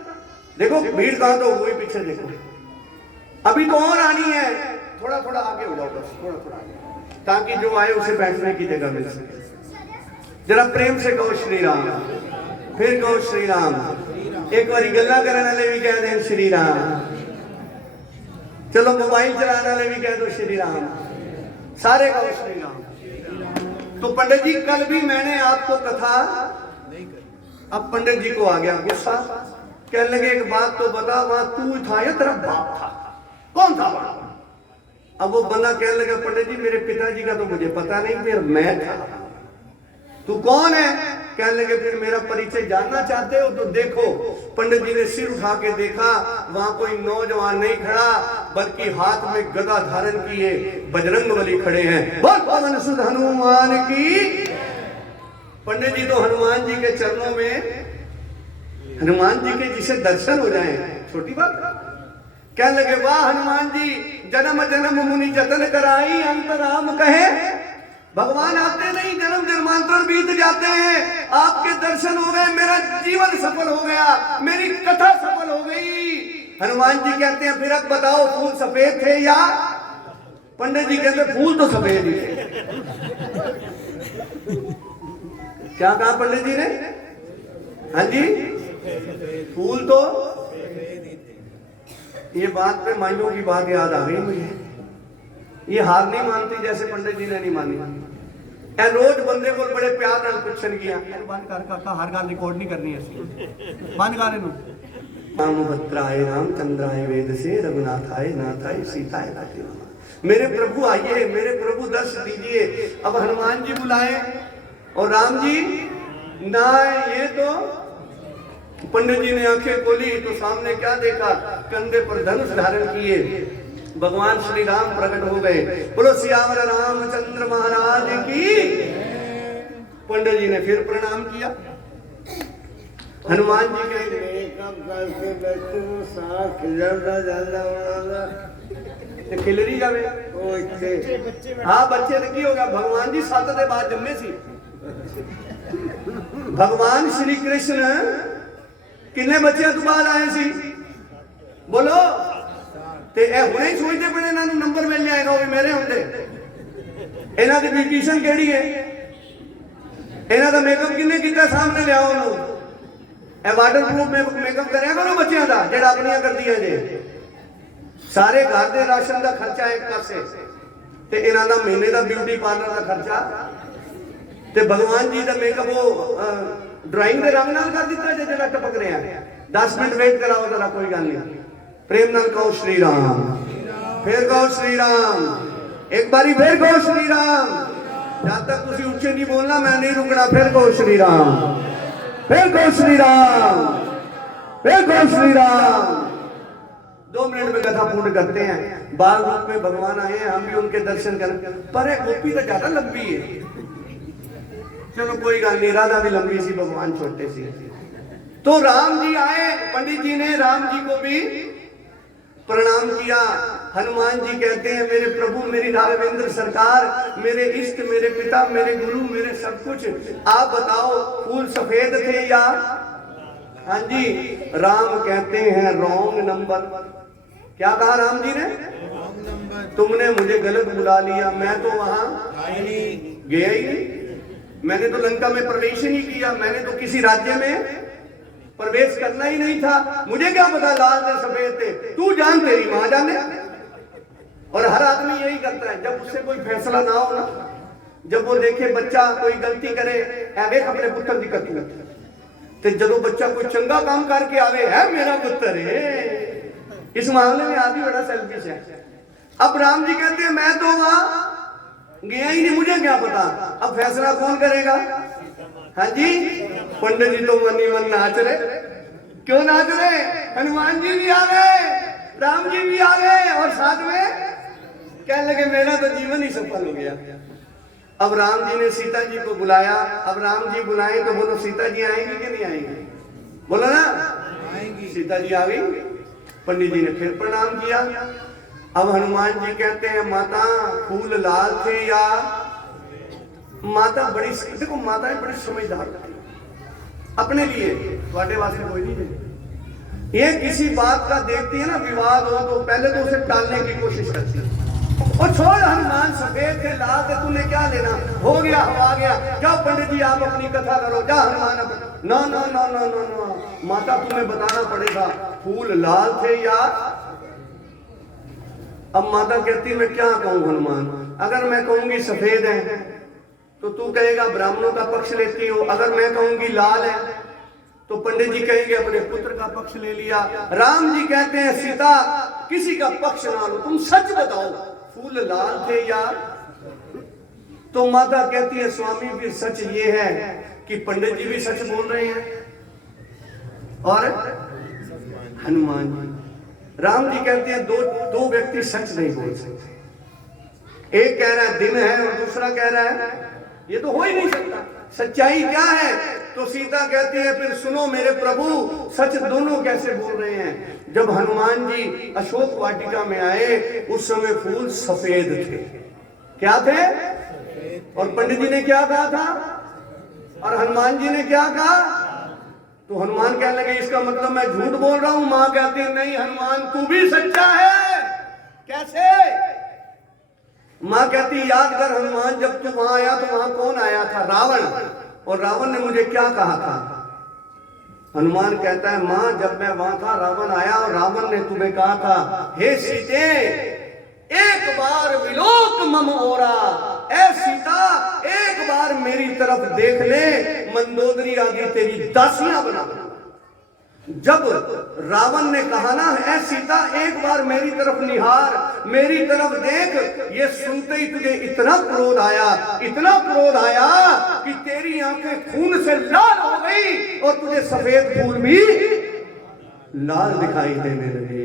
देखो भीड़ कहां तो हुई, पीछे देखो, अभी तो और आनी है। थोड़ा थोड़ा आगे हो जाओ बस, थोड़ा थोड़ा आगे, ताकि जो आए उसे बैठने की जगह मिल सके। जरा प्रेम से कहो श्री राम, फिर कहो श्री राम। एक बारी गल्ला करने वाले भी कह दें श्री राम, चलो मोबाइल चलाने वाले भी कह दो श्री राम, सारे कहो श्री राम। तो पंडित जी कल भी मैंने आपको कथा, अब पंडित जी को आ गया गुस्सा, कहने लगे एक बात तो बता, वहां तू था या तेरा बाप था, कौन था वहां? अब वो बंदा कहने लगा पंडित जी मेरे पिताजी का तो मुझे पता नहीं, फिर मैं था। तू कौन है? कहने लगे फिर मेरा परिचय जानना चाहते हो तो देखो। पंडित जी ने सिर उठा के देखा, वहां कोई नौजवान नहीं खड़ा, बल्कि हाथ में गदा धारण किए बजरंगबली खड़े हैं। बोल पवन सुत हनुमान की। पंडित जी तो हनुमान जी के चरणों में, हनुमान जी के जिसे दर्शन हो जाए छोटी बात। कहने लगे वाह हनुमान जी, जन्म जन्म मुनि जतन कराई, अंत राम कहे। भगवान आते नहीं, जन्म जन्मांतर बीत जाते हैं, आपके दर्शन हो गए, मेरा जीवन सफल हो गया, मेरी कथा सफल हो गई। हनुमान जी कहते हैं फिर अब बताओ फूल सफेद थे या? पंडित जी कहते फूल तो सफेद ही थे। क्या कहा पंडित जी ने? हाँ जी, फूल तो। ये बात पे माइयों की बात याद आ गई मुझे। ये हार नहीं मानती जैसे पंडित जी ने नहीं मानी। ए रोज बंदे को बड़े प्यार नाल पुछन किया, बंद कर काका हर गाल रिकॉर्ड नहीं करनी ऐसी, बंद कर इनु। राम भद्राय रामचंद्राय वेद से रघुनाथाय नाथाय सीताय नाथाय। मेरे प्रभु आइए, मेरे प्रभु दर्श दीजिए। अब हनुमान जी बुलाए और राम जी ना, ये तो पंडित जी ने आंखें खोली तो सामने क्या देखा? कंधे पर धनुष धारण किए भगवान श्री राम प्रकट हो गए। बोलो सियावर रामचंद्र महाराज की। पंडित जी ने फिर प्रणाम किया। हनुमान जी के खिलरी जावे। हाँ बच्चे ने की होगा, भगवान जी 7 दे बाद जम्मे सी। भगवान श्री कृष्ण किन्ने बच्चे तो बाद आए सी? बोलो। ते ए हुणे ही सोचते पे इन्हां नूं नंबर मिल जाएगा, वो भी मेरे होंदे। इन्हां दी ब्यूटिशियन केड़ी है? इन्हां दा मेकअप किन्ने कीता? सामने लियाओ उन्होंने। ए वाटरप्रूफ मेकअप करया करो बच्चियां दा, जेड़ा अपनियां करदियां जे। सारे घर दे राशन दा खर्चा एक पासे, ते इन्हां दा महीने दा ब्यूटी पार्लर दा खर्चा, ते भगवान जी दा मेकअप वो ड्राइंग दे रंग नाल कर दिता जे जेड़ा टपक रहा है। 10 मिनट वेट कराओ जरा, कोई गल नहीं। प्रेम नाल कहो श्री राम, फिर कहो श्री राम, एक बारी फिर कहो श्री राम। जब तक तुसी ऊंचे नहीं बोलना मैं नहीं रुकना। फिर कहो श्री राम, फिर कहो श्री राम, फिर कहो श्री राम। 2 मिनट में कथा पूर्ण करते हैं। बाल रूप में भगवान आए हैं, हम भी उनके दर्शन करें। पर एक गोपी तो ज्यादा लंबी है। चलो कोई गल नहीं, राधा भी लंबी सी, भगवान छोटे सी। तो राम जी आए, पंडित जी ने राम जी को भी प्रणाम किया। हनुमान जी कहते हैं मेरे प्रभु, मेरी राघवेंद्र सरकार, मेरे इष्ट, मेरे पिता, मेरे गुरु, मेरे सब कुछ, आप बताओ फूल सफेद थे या? हाँ जी। राम कहते हैं रॉन्ग नंबर। क्या कहा राम जी ने? तुमने मुझे गलत बुला लिया, मैं तो वहां गया ही नहीं। मैंने तो लंका में प्रवेश ही नहीं किया, मैंने तो किसी राज्य में प्रवेश करना ही नहीं था। मुझे क्या पता लाल थे सफेद थे, तू जान तेरी मां जाने। और हर आदमी यही करता है, जब उससे कोई फैसला ना हो ना, जब वो देखे बच्चा कोई गलती करे, वेख अपने पुत्र की करतूत, ते जदों बच्चा कोई चंगा काम करके आवे, है मेरा पुत्र है, इस मामले में आदमी बड़ा सेल्फिश है। अब राम जी कहते हैं मैं तो वहां गया ही नहीं, मुझे क्या पता, अब फैसला कौन करेगा? हाँ जी, पंडित जी तो मन ही मन नाच रहे। क्यों नाच रहे? हनुमान जी भी आ गए, राम जी भी आ गए, और साथ में कहने लगे मेरा तो जीवन ही सफल हो गया। अब राम जी ने सीता जी को बुलाया। अब राम जी बुलाए तो बोलो सीता जी आएंगी कि नहीं आएंगी? बोलो ना, सीता जी आ गई। पंडित जी ने फिर प्रणाम किया। अब हनुमान जी कहते हैं माता फूल लाल थे या माता बड़ी, देखो माताएं बड़ी समझदार अपने लिए, ਤੁਹਾਡੇ वास्ते कोई नहीं है। ये किसी बात का देखती है ना विवाद हो तो पहले तो उसे टालने की कोशिश करती है। और छोड़, हनुमान सफेद थे लाल थे, तूने क्या लेना, हो गया हवा गया, जाओ पंडित जी आप अपनी कथा करो, जा हनुमान। ना ना ना ना ना ना माता तुम्हें बताना पड़ेगा फूल लाल थे या। अब माता कहती मैं क्या कहूं हनुमान, अगर मैं कहूंगी सफेद है तो तू कहेगा ब्राह्मणों का पक्ष लेती हो, अगर मैं कहूंगी लाल है तो पंडित जी कहेंगे अपने पुत्र का पक्ष ले लिया। राम जी कहते हैं सीता किसी का पक्ष ना लो, तुम सच बताओ फूल लाल थे या। तो माता कहती है स्वामी भी सच ये है कि पंडित जी भी सच बोल रहे हैं और हनुमान जी। राम जी कहते हैं दो व्यक्ति सच नहीं बोल सकते। एक कह रहा है दिन है और दूसरा कह रहा है, ये तो हो ही नहीं सकता। सच्चाई क्या है? तो सीता कहती है फिर सुनो मेरे प्रभु, सच दोनों कैसे बोल रहे हैं। जब हनुमान जी अशोक वाटिका में आए उस समय फूल सफेद थे। क्या थे? और पंडित जी ने क्या कहा था और हनुमान जी ने क्या कहा? तो हनुमान कहने लगे इसका मतलब मैं झूठ बोल रहा हूं। मां कहती है नहीं हनुमान तू भी सच्चा है। कैसे? मां कहती याद कर हनुमान जब तू वहां आया तो वहां कौन आया था? रावण। और रावण ने मुझे क्या कहा था? हनुमान कहता है मां जब मैं वहां था रावण आया और रावण ने तुम्हें कहा था हे सीते एक बार विलोक मम ओरा, ए सीता एक बार मेरी तरफ देख ले, मंदोदरी आदि तेरी दासियां बना। जब रावण ने कहा ना ऐ सीता एक बार मेरी तरफ निहार, मेरी तरफ देख, ये सुनते ही तुझे इतना क्रोध आया, इतना क्रोध आया कि तेरी आंखें खून से लाल हो गई और तुझे सफेद फूल भी लाल दिखाई देने लगे।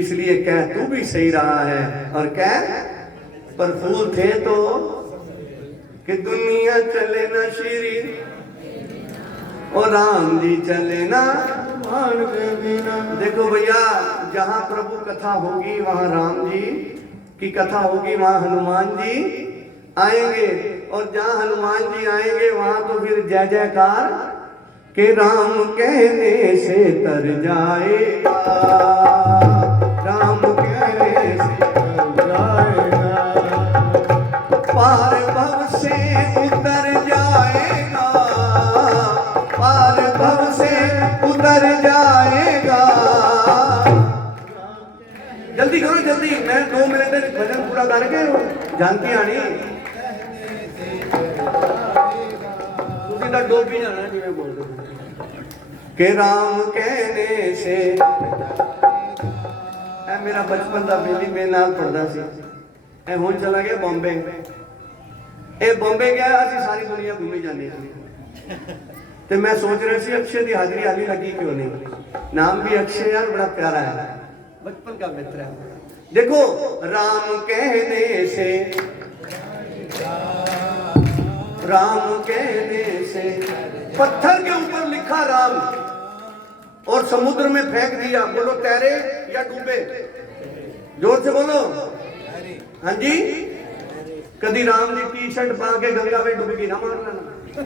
इसलिए कह तू भी सही रहा है और कह पर फूल थे तो कि दुनिया चले ना श्री और राम जी चले ना। देखो भैया जहां प्रभु कथा होगी वहां राम जी की कथा होगी, वहां हनुमान जी आएंगे और जहां हनुमान जी आएंगे वहां तो फिर जय जयकार के राम कहने से तर जाएगा, राम कहने से तर जाएगा, पार भव से उतर जाएगा, पार भव से उतर जाएगा। जल्दी करो जल्दी, मैं 2 मिनट में भजन पूरा करके जानती आनी तुम डोबी जाना जी मैं बोल के राम कहने से। मेरा बचपन का बेली मेरे नाल पढ़ता सी, हुण चला गया बॉम्बे। बॉम्बे गया असं सारी दुनिया घूमी जाने ते मैं सोच रहा सी अक्षय की हाजिरी हाली लगी क्यों नहीं। नाम भी अक्षय यार बड़ा प्यारा है, बचपन का मित्र है। देखो राम कहने से, राम कहने से, पत्थर के ऊपर लिखा राम और समुद्र में फेंक दिया। बोलो तैरे या डूबे? जोर से बोलो। हाँ जी, कभी राम जी टी शर्ट पा के गंगा में डुबकी ना मार लेना,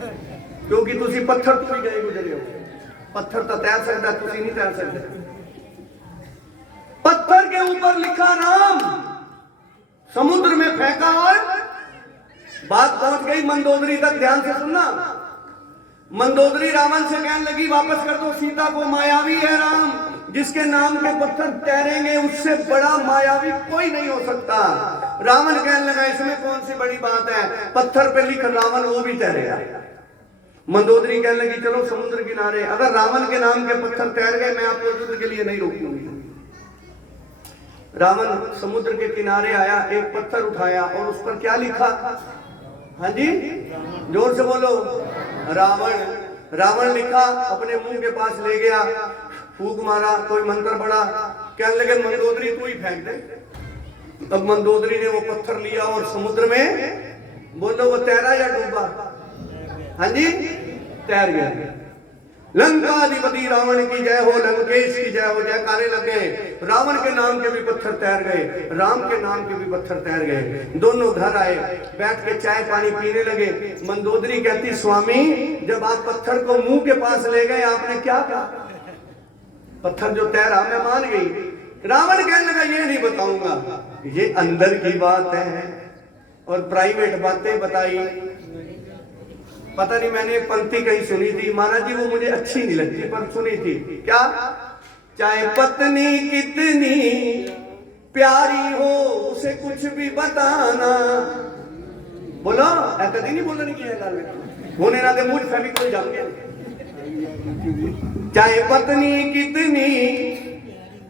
क्योंकि तुसी पत्थर तो भी गए गुजरे हो। पत्थर तो तैर सकता, तुसी नहीं तैर सकते। पत्थर के ऊपर लिखा नाम समुद्र में फेंका और बात पहुंच गई मंदोदरी तक। ध्यान से सुनना, मंदोदरी रावण से कहने लगी वापस कर दो सीता को, मायावी है राम, जिसके नाम के पत्थर तैरेंगे उससे बड़ा मायावी कोई नहीं हो सकता। रावण कहने लगा इसमें कौन सी बड़ी बात है, पत्थर पे लिख रावण वो भी तैरेगा। मंदोदरी कहने लगी चलो समुद्र किनारे, अगर रावण के नाम के पत्थर तैर गए मैं आपको युद्ध के लिए नहीं रोकूंगी। रावण समुद्र के किनारे आया, एक पत्थर उठाया और उस पर क्या लिखा? हाँ जी, जोर से बोलो। रावण लिखा, अपने मुंह के पास ले गया, फूंक मारा, कोई मंत्र पड़ा, कहने लगे मंदोदरी तू ही फेंक दे। तब मंदोदरी ने वो पत्थर लिया और समुद्र में, बोलो वो तैरा या डूबा? हाँ जी, तैर गया। लंकाधिपति रावण की जय हो, लंकेश की जय हो, जयकारे लग गए। रावण के नाम के भी पत्थर तैर गए, राम के नाम के भी पत्थर तैर गए। दोनों घर आए, बैठ के चाय पानी पीने लगे। मंदोदरी कहती, स्वामी जब आप पत्थर को मुंह के पास ले गए आपने क्या कहा? पत्थर जो तैरा मैं मान गई। रावण कहने लगा ये नहीं बताऊंगा, ये अंदर की बात है और प्राइवेट बातें बताई। पता नहीं, मैंने एक पंक्ति कहीं सुनी थी, महाराज जी वो मुझे अच्छी नहीं लगती पर सुनी थी। क्या? चाहे पत्नी कितनी प्यारी हो उसे कुछ भी बताना। बोलो कभी नहीं बोलने की है गल होने ना दे मुझ फैमी कोई जाम गया। चाहे पत्नी कितनी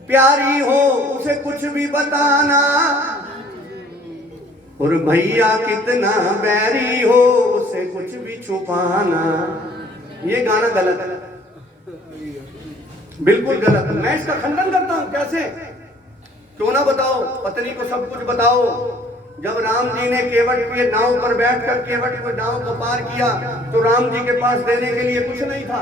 प्यारी हो उसे कुछ भी बताना, और भैया कितना बैरी हो उसे कुछ भी छुपाना। ये गाना गलत है, बिल्कुल गलत। मैं इसका खंडन करता हूं। कैसे? क्यों ना बताओ, पत्नी को सब कुछ बताओ। जब राम जी ने केवट के नाव पर बैठकर केवट को नाव को पार किया तो राम जी के पास देने के लिए कुछ नहीं था।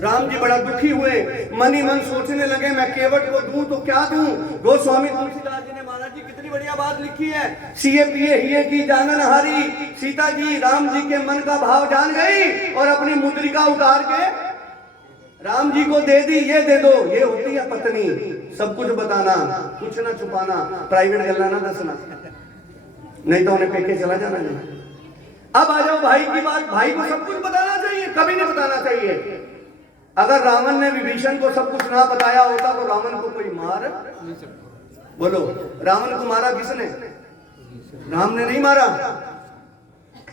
राम जी बड़ा दुखी हुए, मन ही मन सोचने लगे मैं केवट को दूं तो क्या दूं। गोस्वामी तुलसीदास जी ने महाराज जी कितनी बढ़िया बात लिखी है, सीए पिए हिये की जानन हारी। सीता जी राम जी के मन का भाव जान गई और अपनी मुद्रिका उतार के राम जी को दे दी, ये दे दो। ये होती है पत्नी, सब कुछ बताना, कुछ ना छुपाना, प्राइवेट गल्ला ना दसना, नहीं तो उन्हें फेंके चला जाना नहीं। अब आ जाओ भाई की बात। भाई को सब कुछ बताना चाहिए, कभी नहीं बताना चाहिए। अगर रावण ने विभीषण को सब कुछ ना बताया होता तो रावण को कोई मार नहीं सकता। बोलो, रावण को मारा किसने? राम ने नहीं मारा।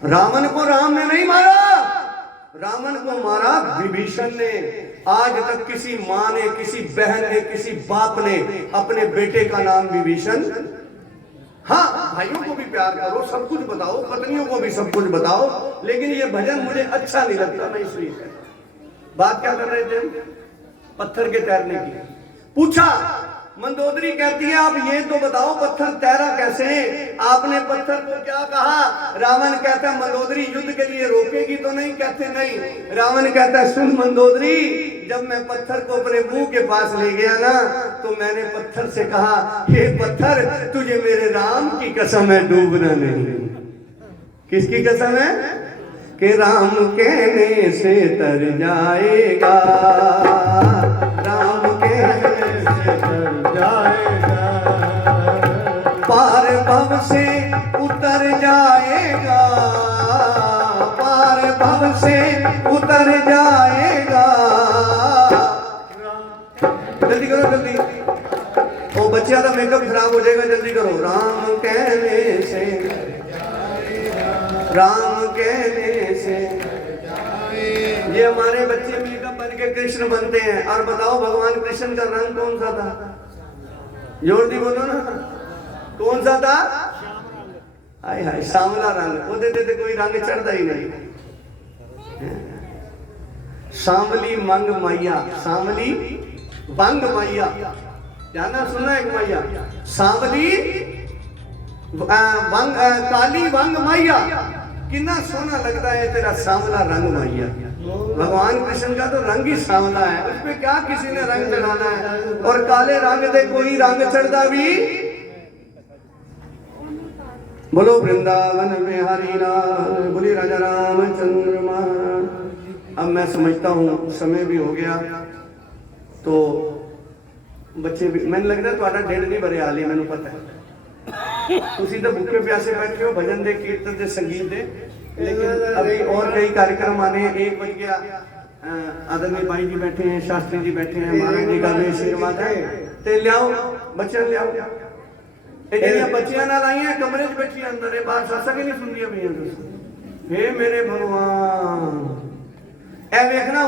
रावण को राम ने नहीं मारा, रावण को मारा विभीषण ने। आज तक किसी माँ ने, किसी बहन ने, किसी बाप ने अपने बेटे का नाम विभीषण। हाँ, भाइयों को भी प्यार करो, सब कुछ बताओ, पत्नियों को भी सब कुछ बताओ, लेकिन ये भजन मुझे अच्छा नहीं लगता। मैं इसलिए बात क्या कर रहे थे? पत्थर के तैरने की। पूछा, मंदोदरी कहती है आप ये तो बताओ पत्थर तैरा कैसे? आपने पत्थर को क्या कहा? रावण कहता है मंदोदरी युद्ध के लिए रोकेगी तो नहीं? कहते नहीं। रावण कहता है सुन मंदोदरी, जब मैं पत्थर को अपने मुंह के पास ले गया ना तो मैंने पत्थर से कहा, हे पत्थर तुझे मेरे राम की कसम है डूबना नहीं। किसकी कसम है? कि राम कहने से तर जाएगा, राम कहने से तर जाएगा, पार भव से उतर जाएगा, पार भव से उतर जाएगा। जल्दी करो जल्दी, वो बच्चा का मेकअप खराब हो जाएगा, जल्दी करो। राम कहने से, राम कहने से। ये हमारे बच्चे मेकअप बन के कृष्ण बनते हैं। और बताओ भगवान कृष्ण का रंग कौन सा था? जोर दी बोलो ना, कौन सा था? हाय हाय, सांवला रंग। वो देते कोई रंग चढ़ता ही नहीं। सांवली मंग मैया, सांवली बंग मैया, जाना सुना एक मैया, सांवली वंग, काली वंग मैया। कितना सोना लगता है तेरा सांवला रंग मैया। भगवान कृष्ण का तो रंग ही सांवला है, उसमें क्या किसी ने रंग चढ़ाना है? और काले रंग दे कोई रंग चढ़ता भी। बोलो वृंदावन में हरि लाल, बोली राजा रामचंद्र महाराज। अब मैं समझता हूँ समय भी हो गया, तो बच्चे भी मैंने लगता है थोड़ा ढेर नहीं भरे हाल ही, मैंने पता है तुसी तो भूखे प्यासे बैठे हो, भजन दे, कीर्तन दे, संगीत दे, लेकिन अभी और कई कार्यक्रम आने हैं। 1 बज गया, आदरणीय भाई जी बैठे हैं, शास्त्री जी बैठे हैं, महाराज जी का भी आशीर्वाद है। ते लियाओ बच्चे लियाओ, बच्चियां ना लाई हैं कमरे च बैठी अंदर, बाहर सत्संग नहीं सुन रही। हे मेरे भगवान, ए देखना